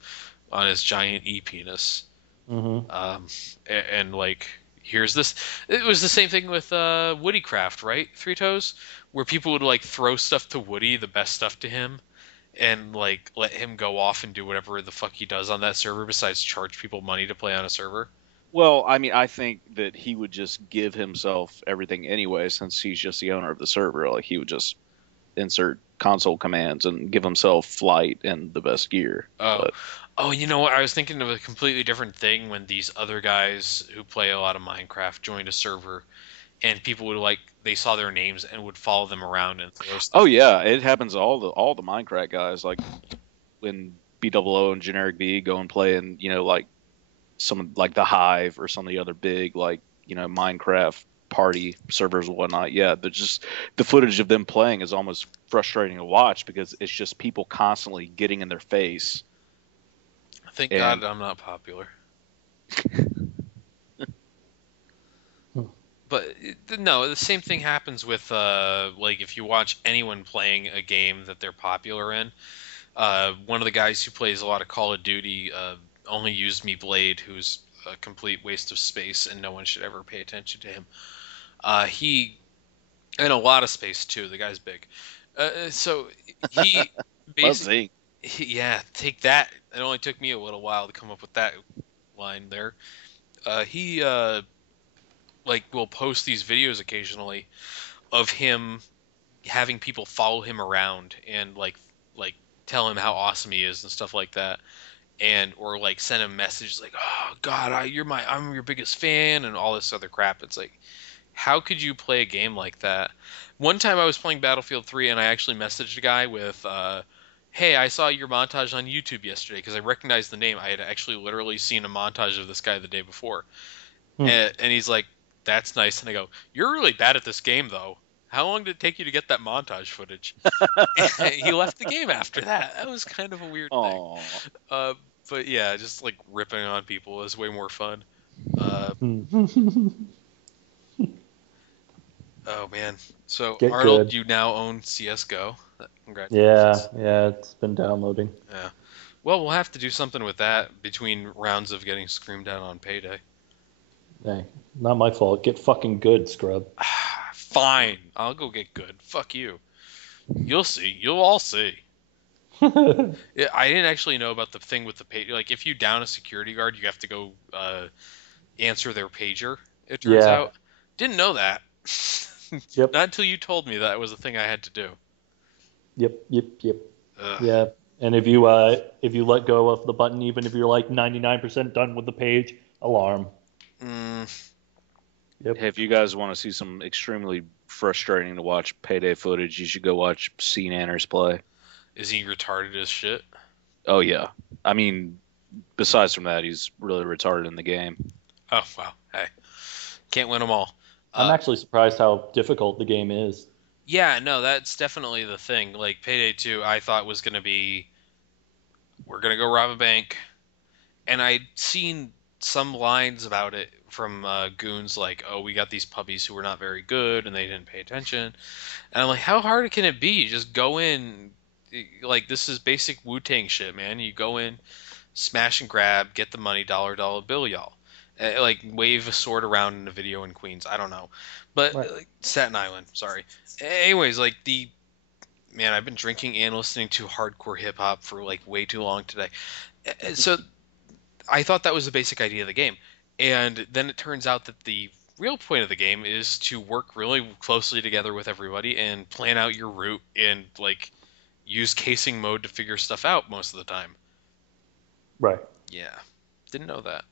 on his giant e-penis. Mm-hmm. And like, here's this. It was the same thing with Woodycraft, right? Three Toes, where people would like throw stuff to Woody, the best stuff to him, and like let him go off and do whatever the fuck he does on that server besides charge people money to play on a server. Well, I mean, I think that he would just give himself everything anyway, since he's just the owner of the server. Like, he would just insert console commands and give himself flight and the best gear. Oh, you know what? I was thinking of a completely different thing when these other guys who play a lot of Minecraft joined a server, and people would like they saw their names and would follow them around and throw stuff. Oh yeah, it happens to all the Minecraft guys. Like when BOO and Generic B go and play in, like some like the Hive or some of the other big Minecraft party servers and whatnot. Yeah, but just the footage of them playing is almost frustrating to watch because it's just people constantly getting in their face Thank And God I'm not popular. But no, the same thing happens with like if you watch anyone playing a game that they're popular in. One of the guys who plays a lot of Call of Duty only used me Blade, who's a complete waste of space, and no one should ever pay attention to him. He and a lot of space too. The guy's big. So he let's basically, see. yeah, take that. It only took me a little while to come up with that line there. He like will post these videos occasionally of him having people follow him around and like tell him how awesome he is and stuff like that, and or like send him messages like, oh God, I'm your biggest fan and all this other crap. It's like, how could you play a game like that? One time I was playing Battlefield 3 and I actually messaged a guy with hey, I saw your montage on YouTube yesterday, because I recognized the name. I had actually literally seen a montage of this guy the day before. Hmm. And he's like, that's nice. And I go, you're really bad at this game, though. How long did it take you to get that montage footage? And he left the game after that. That was kind of a weird thing. Oh, Uh, but yeah, just like ripping on people is way more fun. Uh, oh man. So Get Arnold, good. you now own CS:GO. Yeah, Congratulations. yeah, it's been downloading. Yeah. Well, we'll have to do something with that between rounds of getting screamed at on payday. Hey, not my fault. Get fucking good, scrub. Fine. I'll go get good. Fuck you. You'll see. You'll all see. Yeah, I didn't actually know about the thing with the page. Like, if you down a security guard, you have to go answer their pager. It turns Yeah. out, didn't know that. Yep. Not until you told me that was a thing I had to do. Yep. Yep. Yep. Ugh. Yeah. And if you let go of the button, even if you're like 99% done with the page, alarm. Mm, Yep. hey, if you guys want to see some extremely frustrating to watch payday footage, you should go watch C Nanners play. is he retarded as shit? Oh yeah, I mean, besides from that, he's really retarded in the game. Oh wow. Hey, can't win them all. I'm Uh, actually surprised how difficult the game is. yeah, no, that's definitely the thing. Like Payday 2, I thought was gonna be, we're gonna go rob a bank, and I'd seen some lines about it from goons like, "Oh, we got these puppies who were not very good and they didn't pay attention." And I'm like, "How hard can it be? Just go in, like this is basic Wu-Tang shit, man. You go in, smash and grab, get the money, dollar bill, y'all. Like wave a sword around in a video in Queens. I don't know, but Right. Staten Island. Sorry. Anyways, like the man, I've been drinking and listening to hardcore hip hop for like way too long today. So I thought that was the basic idea of the game. And then it turns out that the real point of the game is to work really closely together with everybody and plan out your route and like use casing mode to figure stuff out most of the time. Right. Yeah. Didn't know that.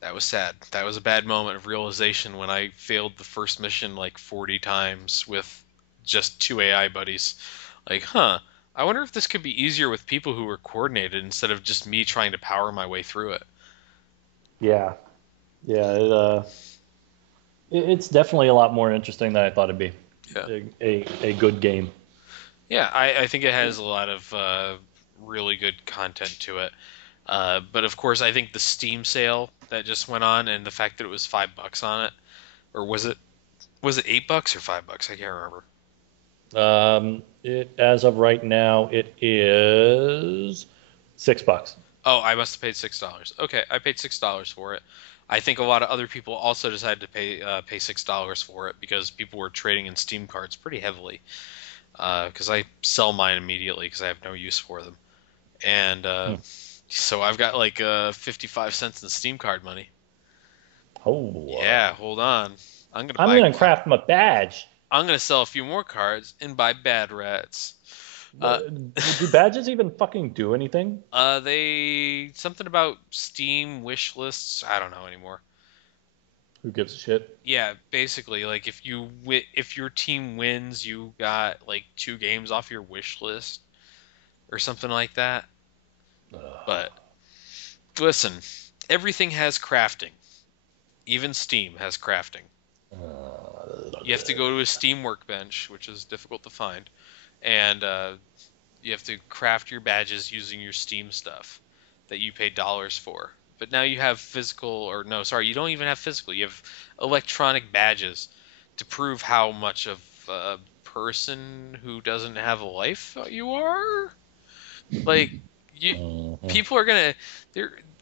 That was sad. That was a bad moment of realization when I failed the first mission like 40 times with just two AI buddies. Like, huh, I wonder if this could be easier with people who were coordinated instead of just me trying to power my way through it. Yeah. Yeah. It's definitely a lot more interesting than I thought it'd be. Yeah. A good game. Yeah, I think it has a lot of really good content to it. But of course, I think the Steam sale that just went on and the fact that it was $5 on it, or was it $8 or $5? I can't remember. It as of right now, it is $6. Oh, I must have paid $6. Okay, I paid $6 for it. I think a lot of other people also decided to pay $6 for it because people were trading in Steam cards pretty heavily. Because I sell mine immediately because I have no use for them, and Hmm. so I've got like 55 cents in Steam card money. Oh, Yeah, hold on. I'm gonna I'm buy. gonna craft my badge. I'm gonna sell a few more cards and buy Bad Rats. Uh, Do badges even fucking do anything? they something about Steam wish lists. I don't know anymore. Who gives a shit? Yeah, basically, like if your team wins, you got like 2 games off your wish list or something like that. But listen, everything has crafting. Even Steam has crafting. You have to go to a Steam workbench, which is difficult to find, and You have to craft your badges using your Steam stuff that you pay dollars for. But now you have physical, or no, sorry, you don't even have physical. You have electronic badges to prove how much of a person who doesn't have a life you are. Like, people are gonna.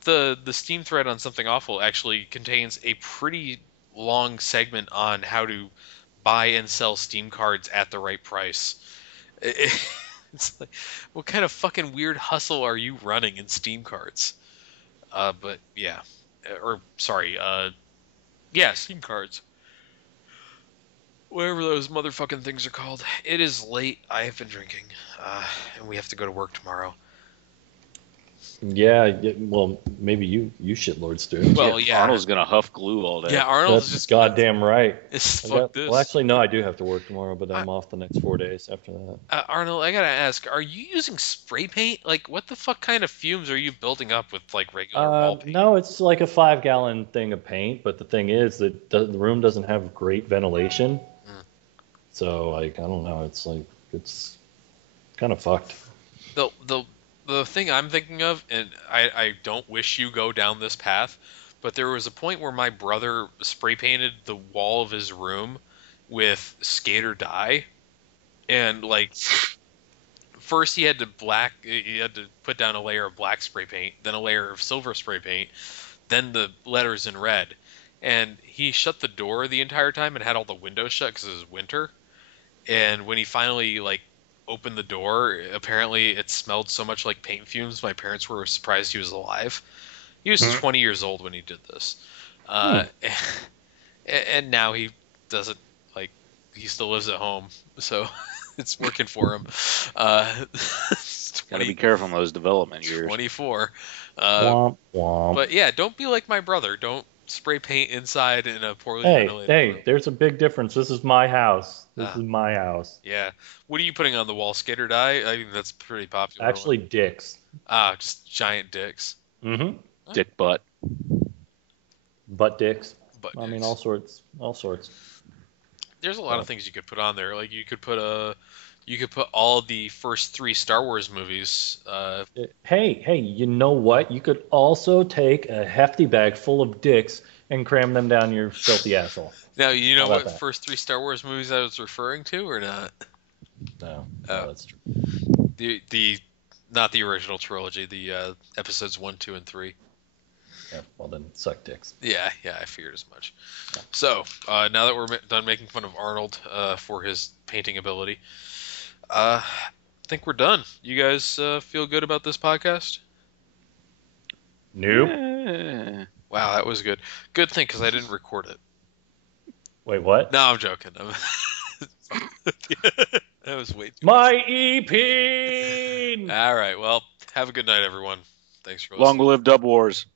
The Steam thread on Something Awful actually contains a pretty long segment on how to buy and sell Steam cards at the right price. It's like, what kind of fucking weird hustle are you running in Steam cards? But yeah, or sorry, yeah, Steam cards, whatever those motherfucking things are called. It is late. I have been drinking, and we have to go to work tomorrow. Yeah, well, maybe you shitlords do. Well, yeah, Arnold's gonna huff glue all day. yeah, Arnold's That's just goddamn right. fuck this. Well, actually, no, I do have to work tomorrow, but I'm off the next 4 days after that. Arnold, I gotta ask, are you using spray paint? Like, what the fuck kind of fumes are you building up with, like, regular wall paint? No, it's like a 5-gallon thing of paint, but the thing is that the room doesn't have great ventilation. So, like, I don't know. It's kind of fucked. The thing I'm thinking of, and I don't wish you go down this path, but there was a point where my brother spray painted the wall of his room with skater dye, and like first he had to put down a layer of black spray paint, then a layer of silver spray paint, then the letters in red, and he shut the door the entire time and had all the windows shut because it was winter. And when he finally like opened the door, apparently it smelled so much like paint fumes. My parents were surprised he was alive. He was 20 years old when he did this, and now he doesn't like. He still lives at home, so it's working for him. Gotta be careful in those development years. 24. Womp, womp. But yeah, don't be like my brother. Don't spray paint inside in a poorly ventilated room. Hey, there's a big difference. This is my house. This is my house. Yeah. What are you putting on the wall? Skater dye? I think that's pretty popular. Actually, dicks. Just giant dicks. Mm-hmm. Dick butt. Butt dicks. Butt I mean, dicks. all sorts. There's a lot of things you could put on there. Like you could put all the first 3 Star Wars movies. Hey, you know what? You could also take a hefty bag full of dicks and cram them down your filthy asshole. Now, you know How about what that? first 3 Star Wars movies I was referring to, or not? No, Oh. that's true. The not the original trilogy. The episodes 1, 2, and 3. Yeah, well then, suck dicks. Yeah, I figured as much. So now that we're done making fun of Arnold for his painting ability, I think we're done. You guys feel good about this podcast? Nope. Wow, that was good. Good thing, because I didn't record it. Wait, what? No, I'm joking. That was way too My EP. All right, well, have a good night, everyone. Thanks for listening. Long live Dub Wars.